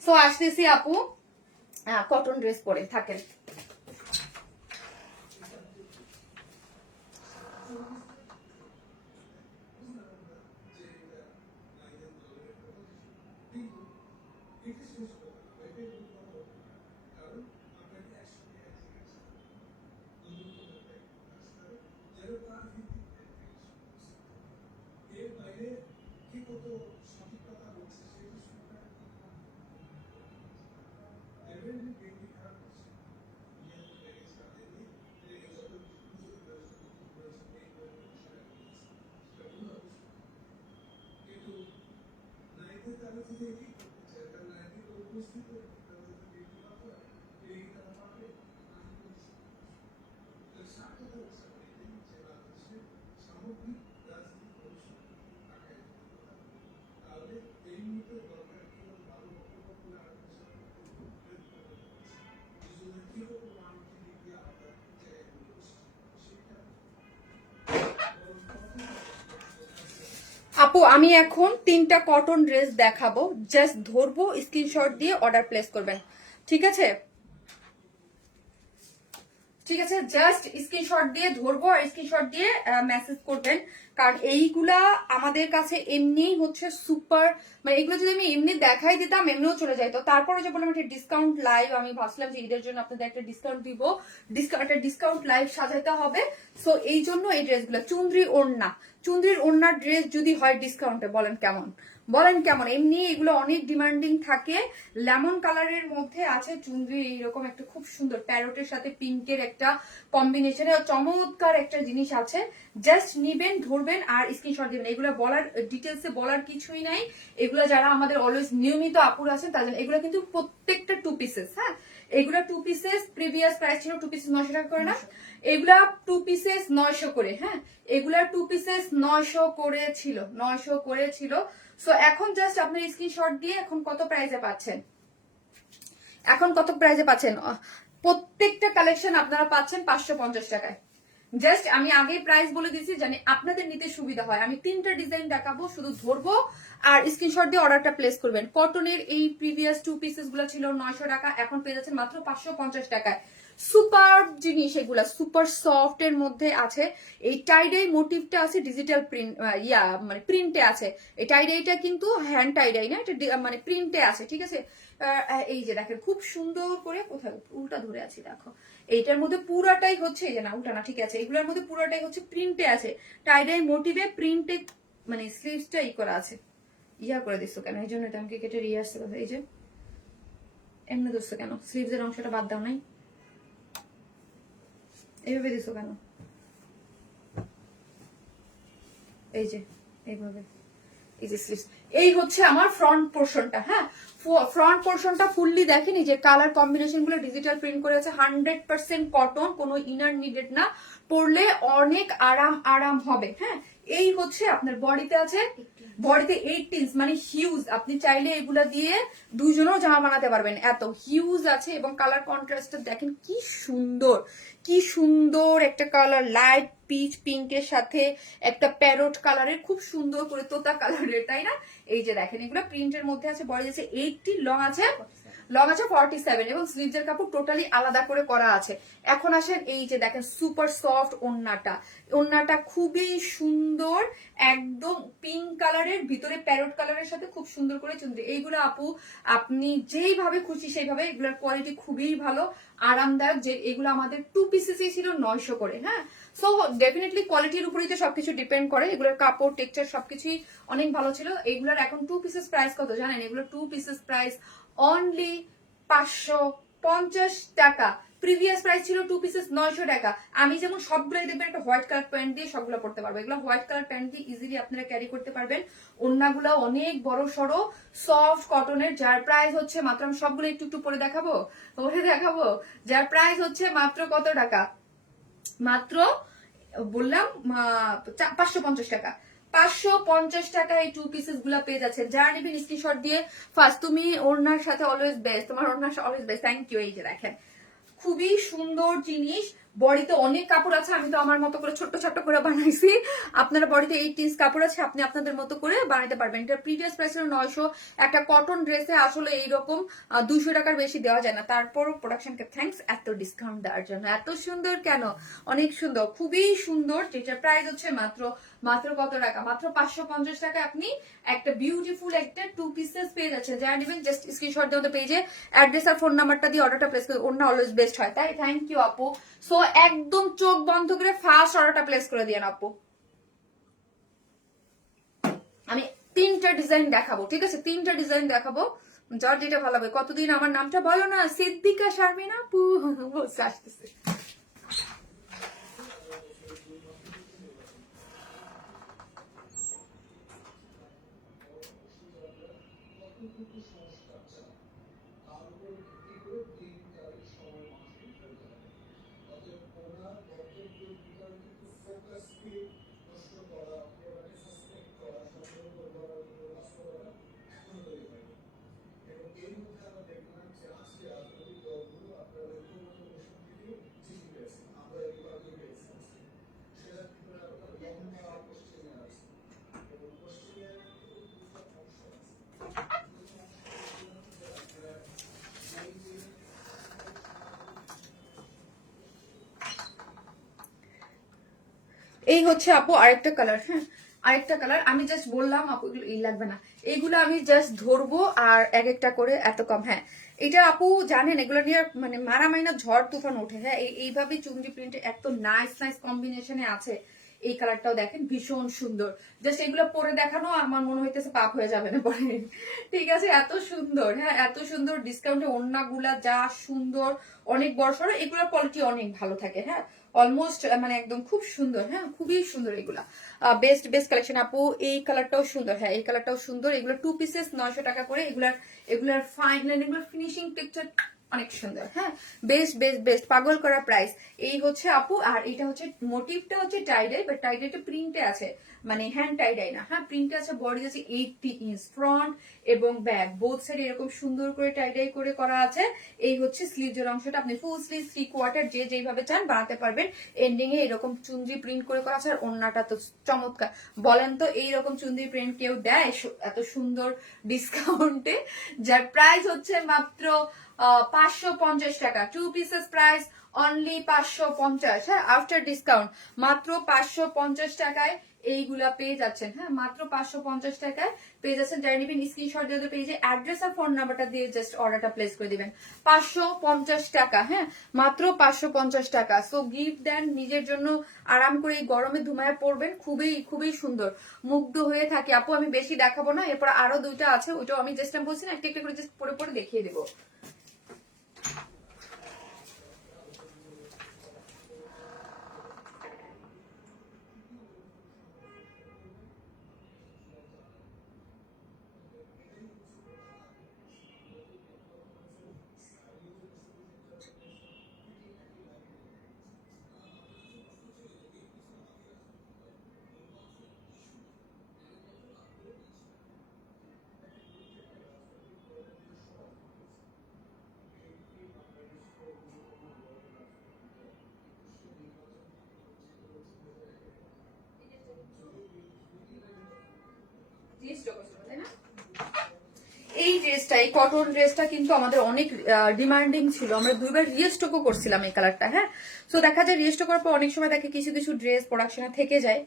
সো আসতেছি আপু, কটন ড্রেস পরে থাকেন। আপু আমি এখন 3টা কটন ড্রেস দেখাবো, জাস্ট ধরবো, স্ক্রিনশট দিয়ে অর্ডার প্লেস করবেন, ঠিক আছে? ঠিক আছে, জাস্ট স্ক্রিনশট দিয়ে ধরবো আর স্ক্রিনশট দিয়ে মেসেজ করবেন, কারণ এইগুলা আমাদের কাছে এমনিই হচ্ছে সুপার, মানে এগুলো যদি আমি এমনি দেখাই দিতাম এমনিও চলে যাইতো। তারপরে যে বললাম একটা ডিসকাউন্ট লাইভ, আমি ভাবছিলাম যে ঈদের জন্য আপনাদের একটা ডিসকাউন্ট দিব, ডিসকাউন্ট লাইভ সাজাইতে হবে। সো এই জন্য এই ড্রেসগুলো চুন্দ্রির ওড়নার ড্রেস যদি হয় ডিসকাউন্টে, বলেন কেমন, বলেন কেমন? এমনি এগুলো অনেক ডিমান্ডিং থাকে। লেমন কালারের মধ্যে আছে চুন্দ্রি, এইরকম একটা খুব সুন্দর প্যারোটের সাথে পিঙ্কের একটা কম্বিনেশনে চমৎকার একটা জিনিস আছে। জাস্ট নিবেন, ধরবেন আর স্ক্রিনশট দিবেন। এগুলো বলার ডিটেলসে বলার কিছুই নাই। এগুলো যারা আমাদের অলওয়েজ নিয়মিত আপুর আছেন তাদের, এগুলো কিন্তু প্রত্যেকটা 2 পিসেস। হ্যাঁ, এগুলা 2 পিসেস, প্রিভিয়াস প্রাইস ছিল 2 পিসেস 900 টাকা করে না, এগুলা 2 পিসেস 900 করে। হ্যাঁ, এগুলা 2 পিসেস 900 করে ছিল, 900 করে ছিল। সো এখন জাস্ট আপনি স্ক্রিনশট দিয়ে এখন কত প্রাইসে পাচ্ছেন, প্রত্যেকটা কালেকশন আপনারা পাচ্ছেন 550 টাকায়। জাস্ট আমি আগেই প্রাইস বলে দিয়েছি জানি আপনাদের নিতে সুবিধা হয়। আমি 3টা ডিজাইন দেখাবো, শুধু ধরবো আর স্ক্রিনশট দিয়ে অর্ডারটা প্লেস করবেন। কটনের এই প্রিভিয়াস 2 পিসেস গুলো ছিল 900 টাকা, এখন পেয়ে যাচ্ছেন মাত্র 550 টাকায়। সুপার জিনিস, এগুলা সুপার সফট এর মধ্যে আছে। এই টাইডাই মোটিভটা আছে ডিজিটাল প্রিন্ট, মানে প্রিন্টে আছে। এই টাইডাইটা কিন্তু হ্যান্ড টাইডাই না, এটা মানে প্রিন্টে আছে। ঠিক আছে, এই যে দেখেন খুব সুন্দর করে, কোথায় উল্টা ধরে আছি দেখো, এইটার মধ্যে পুরাটাই হচ্ছে, এই যে না উল্টা না, ঠিক আছে, এগুলোর মধ্যে পুরাটাই হচ্ছে প্রিন্টে আছে, টাইডাই মোটিভে প্রিন্টে, মানে স্লিভসটা করা আছে। করে দিচ্ছ কেন? এই জন্য এটা আমাকে কেটে দিয়ে আসতে কথা। এই যে এমনি দিচ্ছ কেন? স্লিভসের অংশটা বাদ দাও নাই, এইভাবে দিছো কেন? এই যে এইভাবে, এই যে স্লিভস, এই হচ্ছে আমার ফ্রন্ট পোর্শনটা। হ্যাঁ, ফ্রন্ট পোর্শনটা ফুললি দেখেন, এই যে কালার কম্বিনেশন গুলো ডিজিটাল প্রিন্ট করে আছে, 100% কটন, কোনো ইনার নিডেড না, পরলে অনেক আরাম হবে। হ্যাঁ, এই হচ্ছে আপনার বডিতে আছে, বডিতে 18 মানে হিউজ, আপনি চাইলে এগুলা দিয়ে দুজনেও জামা বানাতে পারবেন, এত হিউজ আছে। এবং কালার কন্ট্রাস্টটা দেখেন কি সুন্দর, কি সুন্দর একটা কালার, লাইট পিচ পিঙ্কের সাথে একটা প্যারোট কালারের, খুব সুন্দর করে তোতা কালারের, তাই না? এই যে দেখেন এগুলো প্রিন্টের মধ্যে আছে, বডি আছে 80, লং আছে 47 এবং স্লিভসের কাপড় টোটালি আলাদা করে করা আছে। এখন আসেন এই যে দেখেন সুপার সফট ওড়নাটা খুবই সুন্দর, একদম পিঙ্ক কালারের ভিতরে প্যারোট কালারের সাথে খুব সুন্দর করে চুনরি। এইগুলো আপু আপনি যেইভাবে খুশি সেইভাবে, এগুলোর কোয়ালিটি খুবই ভালো, আরামদায়ক। যে এগুলো আমাদের 2 পিসেসই ছিল 900 করে। হ্যাঁ, সো ডেফিনেটলি কোয়ালিটির উপরেই তো সবকিছু ডিপেন্ড করে। এগুলোর কাপড় টেক্সচার সবকিছুই অনেক ভালো ছিল। এগুলোর এখন 2 পিসেস প্রাইস কত জানেন? এগুলো 2 পিসেস প্রাইস অনলি 550 টাকা। প্রিভিয়াস প্রাইস ছিল 2 পিসেস 900 টাকা। আমি যেমন সবগুলো দেখবেন একটা হোয়াইট কালার প্যান্ট দিয়ে সবগুলো পড়তে পারবো, এগুলো হোয়াইট কালার প্যান্ট দিয়ে ইজিলি আপনারা ক্যারি করতে পারবেন। ওড়নাগুলো অনেক বড় সড়ো সফট কটনের, যার প্রাইস হচ্ছে মাত্র, আমি সবগুলো একটু একটু পরে দেখাবো, যার প্রাইস হচ্ছে মাত্র কত টাকা? মাত্র বললাম 550 টাকা। 550 টাকা এই 2 পিসেস গুলা পেয়ে যাচ্ছে। যারা নেবেন স্ক্রিনশট দিয়ে ফার্স্ট, তুমি ওড়নার সাথে অলওয়েজ বেস্ট, তোমার ওড়নার সাথে অলওয়েজ বেস্ট। Thank you. এই যে দেখেন খুবই সুন্দর জিনিস, বডিতে অনেক কাপড় আছে, আমি তো আমার মতো করে ছোট্ট ছোট্ট করে বানাইছি। আপনারা বডিতে 18 কাপড় আছে, আপনি আপনাদের মতো করে বানাইতে পারবেন। এটা প্রিভিয়াস প্রাইস ছিল 900। একটা কটন ড্রেসে আসলে এইরকম 200 টাকার বেশি দেওয়া যায় না। তারপরও প্রোডাকশনকে থ্যাঙ্কস এত ডিসকাউন্ট দেওয়ার জন্য। এত সুন্দর কেন? অনেক সুন্দর, খুবই সুন্দর। যেটার প্রাইস হচ্ছে মাত্র কত টাকা? মাত্র 550 টাকা আপনি একটা বিউটিফুল একটা 2 পিসেস পেয়ে যাচ্ছে। যারা নেবেন জাস্ট স্ক্রিনশট দিয়ে পেজে অ্যাড্রেস আর ফোন নাম্বারটা দিয়ে অর্ডারটা প্লেস করে, ওনা অলওয়েজ বেস্ট হয়, তাই? থ্যাংক ইউ আপু। সো একদম চোখ বন্ধ করে ফার্স্ট অর্ডারটা প্লেস করে দিয়েন আপু। আমি 3টা ডিজাইন দেখাবো, ঠিক আছে? 3টা ডিজাইন দেখাবো, যার যেটা ভালো হবে। কতদিন আমার নামটা বলো না, সিদ্দিকা শারমিন আপু আসতেছে। এই হচ্ছে আপু আরেকটা কালার, হ্যাঁ আরেকটা কালার। আমি জাস্ট বললাম আপু এগুলো এই লাগবে না, এইগুলো আমি জাস্ট ধরবো আর এক একটা করে এত কম। হ্যাঁ এটা আপু জানেন এগুলো নিয়ে মানে মারামাইনা ঝড় তুফান ওঠে। হ্যাঁ এইভাবে চুমকি প্রিন্টে এত নাইস নাইস কম্বিনেশনে আছে। এই কালারটাও দেখেন ভীষণ সুন্দর, জাস্ট এগুলো পরে দেখানো আমার মনে হইতেছে পাপ হয়ে যাবে না পরে। ঠিক আছে এত সুন্দর, হ্যাঁ এত সুন্দর ডিসকাউন্টে ওড়নাগুলা যা সুন্দর, অনেক বড় সড়ো, এগুলোর কোয়ালিটি অনেক ভালো থাকে। হ্যাঁ অলমোস্ট মানে একদম খুব সুন্দর, হ্যাঁ খুবই সুন্দর এগুলা। বেস্ট বেস্ট কালেকশন আপু। এই কালারটাও সুন্দর, হ্যাঁ এই কালারটাও সুন্দর। এগুলো 2 পিসেস 900 টাকা করে। এগুলার ফাইন লাইন, এগুলোর ফিনিশিং টেক্সচার অনেক সুন্দর। হ্যাঁ বেস্ট বেস্ট বেস্ট পাগল করা প্রাইস। এই হচ্ছে আপু, আর এটা হচ্ছে মোটিভটা হচ্ছে টাইডাই, বাট টাইডাইটা প্রিন্টে আছে, মানে হ্যান্ড টাইডাই না। হ্যাঁ প্রিন্টে আছে, বডি আছে 80 ইঞ্চ, ফ্রন্ট এবং ব্যাক বোথ সাইড এরকম সুন্দর করে টাইডাই করে করা আছে। এই হচ্ছে স্লিভের অংশটা, আপনি ফুল স্লিভ 3/4 যে যেইভাবে চান বানাতে পারবেন। এন্ডিং এ এরকম চুনরি প্রিন্ট করে করা আছে, আর ওড়নাটা তো চমৎকার। বলেন তো এইরকম চুনরি প্রিন্ট কেউ দেয় এত সুন্দর ডিসকাউন্টে? যার প্রাইস হচ্ছে মাত্র 550 টাকা। 2 পিসেস প্রাইস অনলি 550। হ্যাঁ আফটার ডিসকাউন্ট মাত্র 550 টাকায় এইগুলা পেয়ে যাচ্ছেন। হ্যাঁ মাত্র 550 টাকায় পেয়ে যাচ্ছেন। যারা নিবেন স্ক্রিনশট দিয়ে পেজে অ্যাড্রেস আর ফোন নাম্বারটা দিয়ে জাস্ট অর্ডারটা প্লেস করে দিবেন। 550 টাকা, হ্যাঁ মাত্র 550 টাকা। সো গিফট দেন নিজের জন্য, আরাম করে এই গরমে ধুমায় পড়বেন, খুবই খুবই সুন্দর, মুগ্ধ হয়ে থাকে। আপু আমি বেশি দেখাবো না, এরপর আরো দুইটা আছে, ওইটাও আমি জাস্ট আমি বলছি না একটা একটা করে জাস্ট পরে পরে দেখিয়ে দেবো। এই ড্রেসটা, এই কটন ড্রেসটা কিন্তু আমাদের অনেক ডিমান্ডিং ছিল, আমরা 2বার রিস্টকও করছিলাম এই কালারটা। হ্যাঁ সো দেখা যায় রিস্টক করার পর অনেক সময় দেখে কিছু কিছু ড্রেস প্রোডাকশনে থেকে যায়।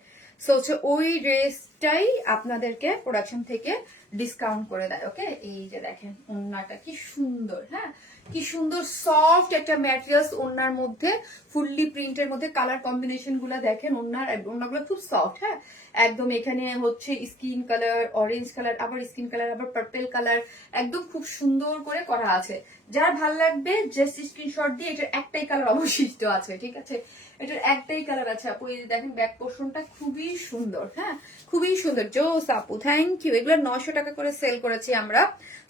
সো হচ্ছে ওই ড্রেসটাই আপনাদেরকে প্রোডাকশন থেকে ডিসকাউন্ট করে দেয়। ওকে এই যে দেখেন ওড়নাটা কি সুন্দর, হ্যাঁ কি সুন্দর সফট একটা ম্যাটেরিয়ালস ওড়নার মধ্যে, ফুললি প্রিন্টের মধ্যে কালার কম্বিনেশন গুলা দেখেন। ওড়নাগুলো খুব সফট। হ্যাঁ একদম এখানে হচ্ছে স্কিন কালার, অরেঞ্জ কালার, আবার স্কিন কালার, আবার পার্পল কালার, একদম খুব সুন্দর করে করা আছে। যার ভাল লাগবে জাস্ট স্ক্রিনশট দিয়ে, এটার একটাই কালার অবশিষ্ট আছে। ঠিক আছে এটার একটাই কালার আছে আপু। এই যে দেখেন ব্যাক পোর্শনটা খুবই সুন্দর, হ্যাঁ খুবই সুন্দর। জোস আপু থ্যাংক ইউ। এগুলো 900 টাকা করে সেল করেছি আমরা।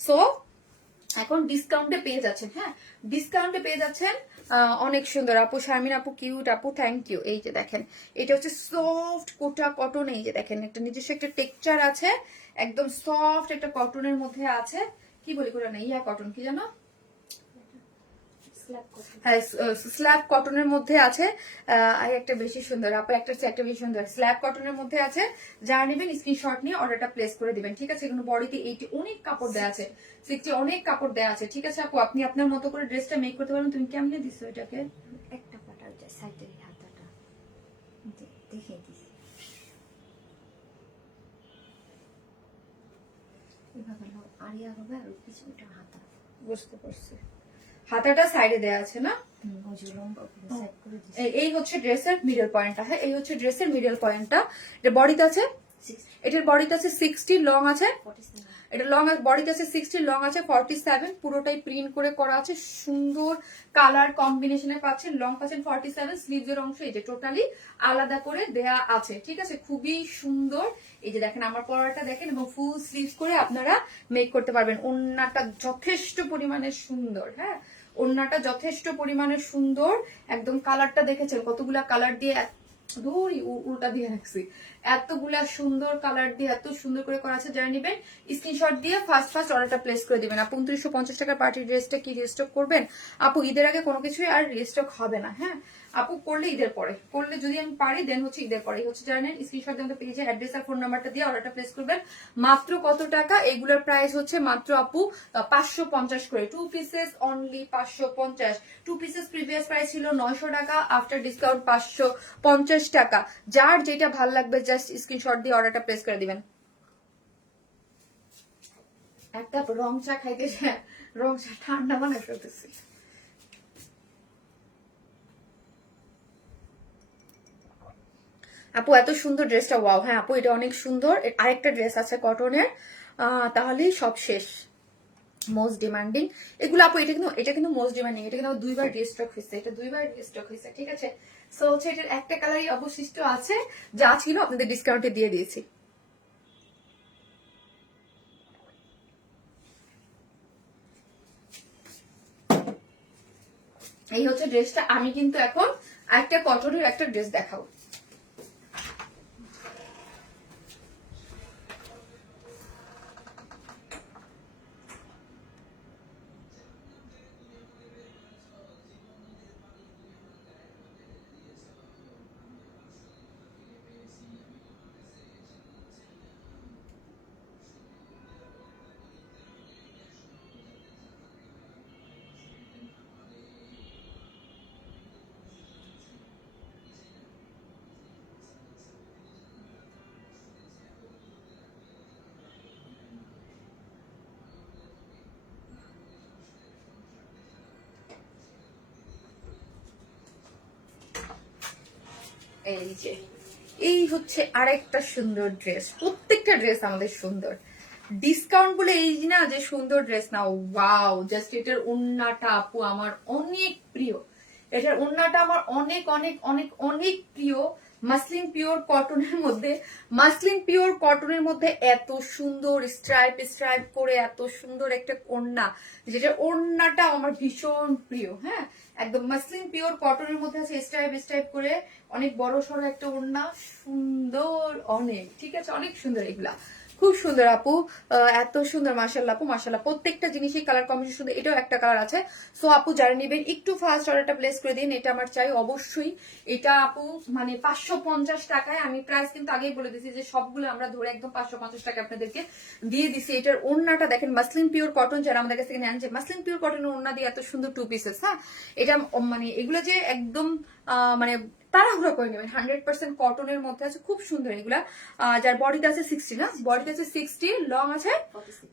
সো এখন ডিসকাউন্টে পেয়ে যাচ্ছেন। হ্যাঁ ডিসকাউন্টে পেয়ে যাচ্ছেন। অনেক সুন্দর আপু, শারমিন আপু কিউট আপু থ্যাংক ইউ। এই যে দেখেন এটা হচ্ছে সফট কোটা কটন। এই যে দেখেন একটা নিজস্ব একটা টেক্সচার আছে, একদম সফট একটা কটনের মধ্যে আছে। কি বলি করে না ইয়া কটন কি জানো, হ্যাঁ স্ল্যাব কটনের মধ্যে আছে। আর একটা বেশি সুন্দর আপু, একটা বেশি সুন্দর স্ল্যাব কটনের মধ্যে আছে। যারা নেবেন স্ক্রিনশট নিয়ে অর্ডারটা প্লেস করে দিবেন। ঠিক আছে এগুলো বডিতে 80 অনেক কাপড় দেওয়া আছে, 60 অনেক কাপড় দেওয়া আছে। ঠিক আছে আপু আপনি আপনার মতো করে ড্রেসটা মেক করতে পারবেন। তুমি কেমনে দিছো এটাকে? একটা পাটা সাইডের হাতাটা দেখে দিছি এভাবে আরিয়া হবে, আর পিছনটা হাতা। বুঝতে পারছি, হাতাটা সাইডে দেওয়া আছে না? ওই যে লম্বা করে সাইড করে দিছি। এই হচ্ছে ড্রেসের মিডল পয়েন্টটা। হ্যাঁ এই হচ্ছে ড্রেসের মিডল পয়েন্টটা। এটা বডিতে আছে, এটার বডিতে আছে 60, লং আছে, এটা লং বডিতে আছে 60, লং আছে 47, পুরোটাই প্রিন্ট করে করা আছে, সুন্দর কালার কম্বিনেশনে পাচ্ছেন। লং পাচ্ছেন 47, স্লিভস এর অংশ এই যে টোটালি আলাদা করে দেয়া আছে। ঠিক আছে খুবই সুন্দর। এই যে দেখেন আমার পরাটা দেখেন, এবং ফুল স্লিভস করে আপনারা মেক করতে পারবেন। ওড়নাটা যথেষ্ট পরিমাণে সুন্দর। হ্যাঁ ওড়নাটা যথেষ্ট পরিমাণে সুন্দর, একদম কালারটা দেখেছেন কতগুলা কালার দিয়ে, উল্টা দিয়ে রাখছি, এতগুলা সুন্দর কালার দিয়ে এত সুন্দর করে করা আছে। যারা নিবেন স্ক্রিনশট দিয়ে ফার্স্ট অর্ডারটা প্লেস করে দিবেন। আপু 2950 টাকার পার্টি ড্রেসটা কি রিস্টক করবেন? আপু ঈদের আগে কোনো কিছুই আর রিস্টক হবে না। হ্যাঁ আপু করলে ঈদের পরে, করলে যদি আমি পারি দেন হচ্ছে ঈদের পরে হচ্ছে জানেন। স্ক্রিনশট দিয়ে আমাদের পেজে অ্যাড্রেস আর ফোন নাম্বারটা দিয়ে অর্ডারটা প্লেস করবেন। মাত্র কত টাকা? এগুলোর প্রাইস হচ্ছে মাত্র আপু 550 করে, 2 pieces only 550। 2 pieces previous price ছিল 900 টাকা, আফটার ডিসকাউন্ট 550 টাকা। যার যেটা ভালো লাগবে জাস্ট স্ক্রিনশট দিয়ে অর্ডারটা প্লেস করে দিবেন। একটা রং চা খাইতে রং চা ঠান্ডা বানাই ফেলতেছি। আপু এত সুন্দর ড্রেসটা, ওয়াও। হ্যাঁ আপু এটা অনেক সুন্দর। আরেকটা ড্রেস আছে কটনের, তাহলেই সব শেষ। মোস্ট ডিমান্ডিং এগুলো আপু, এটা কিন্তু মোস্ট ডিমান্ডিং। এটা কিন্তু 2বার রিস্টক হয়েছে, এটা 2বার রিস্টক হয়েছে, ঠিক আছে। সো হচ্ছে এটার একটা কালারই অবশিষ্ট আছে, যা ছিল আপনাদের ডিসকাউন্টে দিয়ে দিয়েছি। এই হচ্ছে ড্রেসটা। আমি কিন্তু এখন একটা কটনের একটা ড্রেস দেখাবো। এই যে এই হচ্ছে আরেকটা সুন্দর ড্রেস। প্রত্যেকটা ড্রেস আমাদের সুন্দর, ডিসকাউন্ট বলে এই না যে সুন্দর ড্রেস না। ওয়াও, জাস্ট এটার ওন্নাটা আপু আমার অনেক প্রিয়। এটার ওন্নাটা আমার অনেক অনেক অনেক অনেক প্রিয়। মাসলিন পিওর কটনের মধ্যে, মাসলিন পিওর কটনের মধ্যে এত সুন্দর স্ট্রাইপ স্ট্রাইপ করে এত সুন্দর একটা ওড়না, যেটা ওড়নাটা আমার ভীষণ প্রিয়। হ্যাঁ, একদম মাসলিন পিওর কটনের মধ্যে আছে স্ট্রাইপ স্ট্রাইপ করে অনেক বড় সড়ো একটা ওড়না, সুন্দর অনেক, ঠিক আছে, অনেক সুন্দর। এগুলা খুব সুন্দর আপু, এত সুন্দর, মাশাআল্লাহ আপু মাশাআল্লাহ। প্রত্যেকটা জিনিসই কালার কম্বিনেশন সুন্দর। এটাও একটা কালার আছে। সো আপু যারা নেবেন একটু ফার্স্ট অর্ডারটা প্লেস করে দিন, এটা আমার চাই অবশ্যই। এটা আপু মানে 550 টাকায়, আমি প্রাইস কিন্তু আগেই বলে দিয়েছি যে সবগুলো আমরা ধরে একদম 550 টাকা আপনাদেরকে দিয়ে দিছি। এটার ওড়নাটা দেখেন, মাসলিন পিওর কটন যারা আমাদের কাছ থেকে নেন, যে মাসলিন পিওর কটনের ওড়না দিয়ে এত সুন্দর 2 পিসেস। হ্যাঁ, এটা মানে এগুলো যে একদম মানে তাড়াহুড়া করে নেবেন, 100% কটনের মধ্যে আছে, খুব সুন্দর এগুলা। যার বডিতে আছে 60 না, বডিতে আছে 60, লং আছে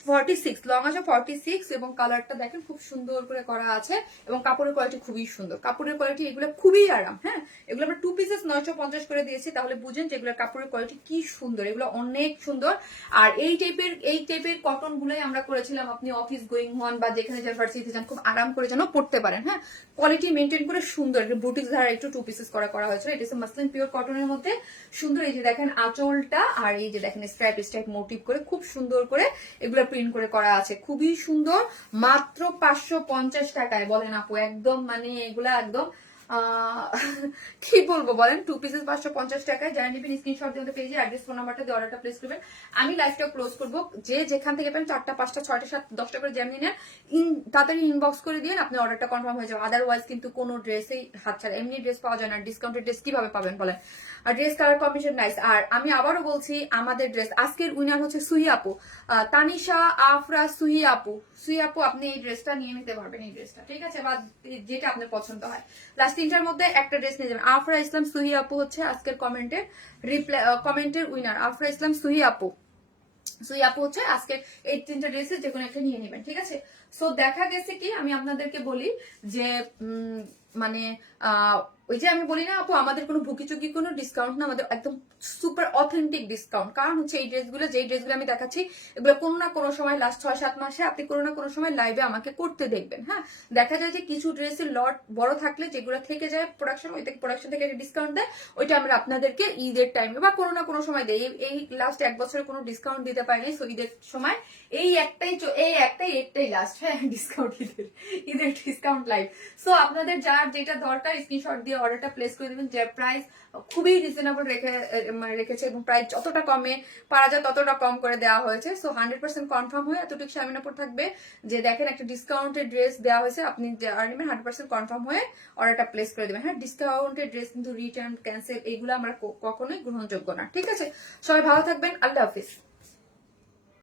46, লং আছে 46, এবং কালারটা দেখেন খুব সুন্দর করে করা আছে, এবং কাপড়ের কোয়ালিটি খুবই সুন্দর। কাপড়ের কোয়ালিটি এগুলো খুবই আরাম। হ্যাঁ, এগুলো আমরা 2 পিসেস 950 করে দিয়েছি, তাহলে বুঝেন যে এগুলোর কাপড়ের কোয়ালিটি কি সুন্দর, এগুলো অনেক সুন্দর। আর এই টাইপের কটন গুলোই আমরা করেছিলাম, আপনি অফিস গোয়িং হন বা যেখানে যান, ভার্সিটিতে যান, খুব আরাম করে যেন পড়তে পারেন। হ্যাঁ, কোয়ালিটি মেনটেন করে সুন্দর, বুটিক ধারা একটু 2 পিসেস করা হয়েছে। এটা হচ্ছে মাসলিন পিওর কটনের মধ্যে সুন্দর। এই যে দেখেন আঁচলটা, আর এই যে দেখেন স্ট্রাইপ স্ট্রাইপ মোটিভ করে খুব সুন্দর করে এগুলো প্রিন্ট করে করা আছে, খুবই সুন্দর। মাত্র 550 টাকায় বলেন আপু, একদম মানে এগুলা একদম কি বলবো বলেন, 2 পিসেস 550 টাকায়। যারা নিবেন স্ক্রিনশট দিয়ে পেজে অ্যাড্রেস ফোন নাম্বারটা দিয়ে অর্ডারটা প্লেস করবেন। আমি লাইভটা ক্লোজ করবো, যে যেখান থেকে পাবেন 4টা 5টা 6টা 7 10টা করে যেমনি নেন তাড়াতাড়ি ইনবক্স করে দিন, আপনি অর্ডারটা কনফার্ম হয়ে যাবে। আদারওয়াইজ কিন্তু কোনো ড্রেসেই হাতছাড়া, এমনি ড্রেস পাওয়া যায় না, ডিসকাউন্টেড ড্রেস কিভাবে পাবেন বলেন। আর ড্রেস কালার কম্বিনেশন নাইস। আর আমি আবারও বলছি, আমাদের ড্রেস আজকের উইনার হচ্ছে সুহি আপু, তানিশা আফরা সুহি আপু। সুহি আপু আপনি এই ড্রেসটা নিয়ে নিতে পারবেন, এই ড্রেসটা, ঠিক আছে, বা যেটা আপনার পছন্দ হয়। লাস্ট 3টার মধ্যে একটা ড্রেস নিয়ে যাবেন। আফরা ইসলাম সুহি আপু হচ্ছে আজকের কমেন্টের উইনার। আফরা ইসলাম সুহি আপু, সুহি আপু হচ্ছে আজকে এই 3টা ড্রেসের যে কোনো একটা নিয়ে নেবেন, ঠিক আছে। সো দেখা গেছে কি, আমি আপনাদেরকে বলি যে মানে ওই যে আমি বলি না আপু, আমাদের কোনো ভুকিচুকি কোনো ডিসকাউন্ট না, আমাদের একদম সুপার অথেন্টিক ডিসকাউন্ট। কারণ হচ্ছে এই ড্রেসগুলো, যেই ড্রেসগুলো আমি দেখাচ্ছি, এগুলো কোনো না কোনো সময় লাস্ট 6-7 মাসে আপনি কোনো না কোনো সময় লাইভে আমাকে করতে দেখবেন। হ্যাঁ, দেখা যায় যে কিছু ড্রেসের লট বড় থাকলে যেগুলো থেকে যায় প্রোডাকশন, ওই থেকে প্রোডাকশন থেকে ডিসকাউন্ট দেয়, ওইটা আমরা আপনাদেরকে ঈদের টাইমে বা কোনো না কোনো সময় দেয়। এই লাস্ট 1 বছরে কোনো ডিসকাউন্ট দিতে পারিনি, সো ঈদের সময় এই একটাই লাস্ট হ্যাঁ ডিসকাউন্ট ঈদের ডিসকাউন্ট লাইভ। সো আপনাদের যার যেটা দরকার স্ক্রিনশট দিয়ে অর্ডারটা প্লেস করে দেবেন, যে প্রাইস খুবই রিজনেবল রেখেছে এবং প্রাইস যতটা কমে পারা যায় ততটা কম করে দেওয়া হয়েছে। সো 100% কনফার্ম হয়ে এতটুকু শামিনার উপর থাকবে যে দেখেন একটা ডিসকাউন্টেড ড্রেস দেওয়া হয়েছে, আপনি আর নেবেন 100% কনফার্ম হয়ে অর্ডারটা প্লেস করে দেবেন। হ্যাঁ ডিসকাউন্টেড ড্রেস কিন্তু রিটার্ন ক্যান্সেল এগুলো আমরা কখনোই গ্রহণযোগ্য না। ঠিক আছে, সবাই ভালো থাকবেন, আল্লাহ হাফিজ।